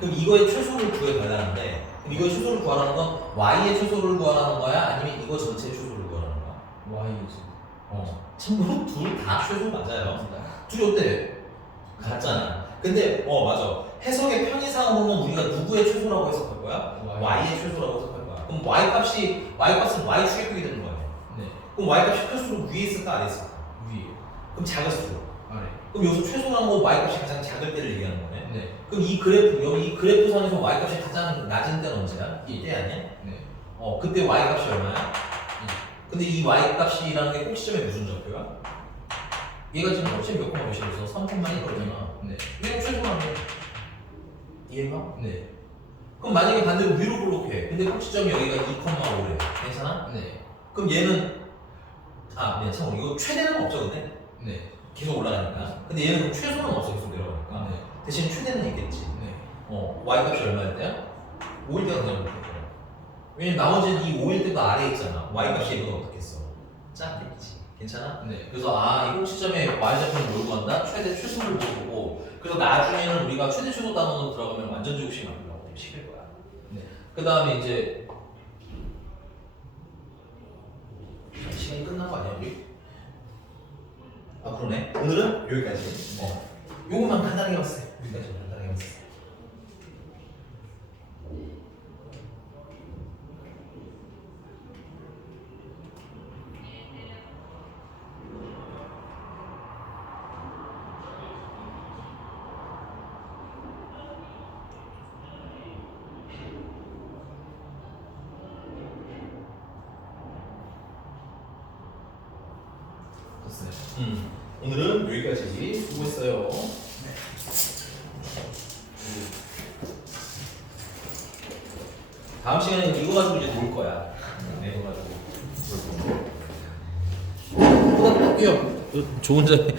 그럼 이거의 최소를 구해달라는데 그럼 이거의 최소를 구하라는 건 y의 최소를 구하라는 거야? 아니면 이거 전체의 최소를 구하라는 거야? Y죠. 참고로 둘 다 최소 맞아요. 둘이 어때? 같잖아. 근데 맞아. 해석의 편의상으로는 우리가 누구의 최소라고 해석할 거야? y의 최소라고 해석할 거야. 그럼 y값은 y축의 크기 되는 거야. 네. 그럼 y값이 클수록 위에 있을까 아래 있을까? 위에. 그럼 작을수록. 아래. 그럼 여기서 최소라는 거 y값이 가장 작을 때를 얘기하는 거네. 네. 그럼 이 그래프 여기 이 그래프상에서 y값이 가장 낮은 때는 언제야? 이. 이때 아니야? 네. 그때 y값이 얼마야? 근데 이 y값이라는 게 꼭지점의 무슨 좌표야? 얘가 지금 꼭지점 몇 콤마 몇이라서 3,1이거든요. 네. 얘는 최소라는 거. 이해가? 네. 그럼 만약에 반대로 위로 블록해. 근데 꼭지점이 여기가 2,5래. 괜찮아? 네. 그럼 얘는 네, 참 이거 최대는 없죠, 근데 네. 계속 올라가니까. 근데 얘는 그럼 최소는 없어, 계속 내려가니까. 네. 대신 최대는 있겠지. 네. y 값이 얼마일 때야? 5일 때가 그냥 못했잖아. 왜냐면 나머지는 이 5일 때도 아래에 있잖아. y 값이 얘보다 어떻겠어? 작겠지. 괜찮아? 네. 그래서 이 꼭지점에 y-좌표는 뭘 구한다? 최대 최소를 보고. 그래서 나중에는 우리가 최대 최소 단원으로 들어가면 완전 제곱식 만들려고 좀 시킬 거야. 네. 그 다음에 이제 시간이 끝난 거 아니야 우리? 그러네. 오늘은 여기까지. 요것만 간단하게 봤어요. 여기까지 간단하게 봤어요. 됐어요. 오늘은 여기까지. 수고했어요. 다음 시간에는 이거 가지고 이제 놀 거야. 이거 가지고 놀 거고. 좋은 점이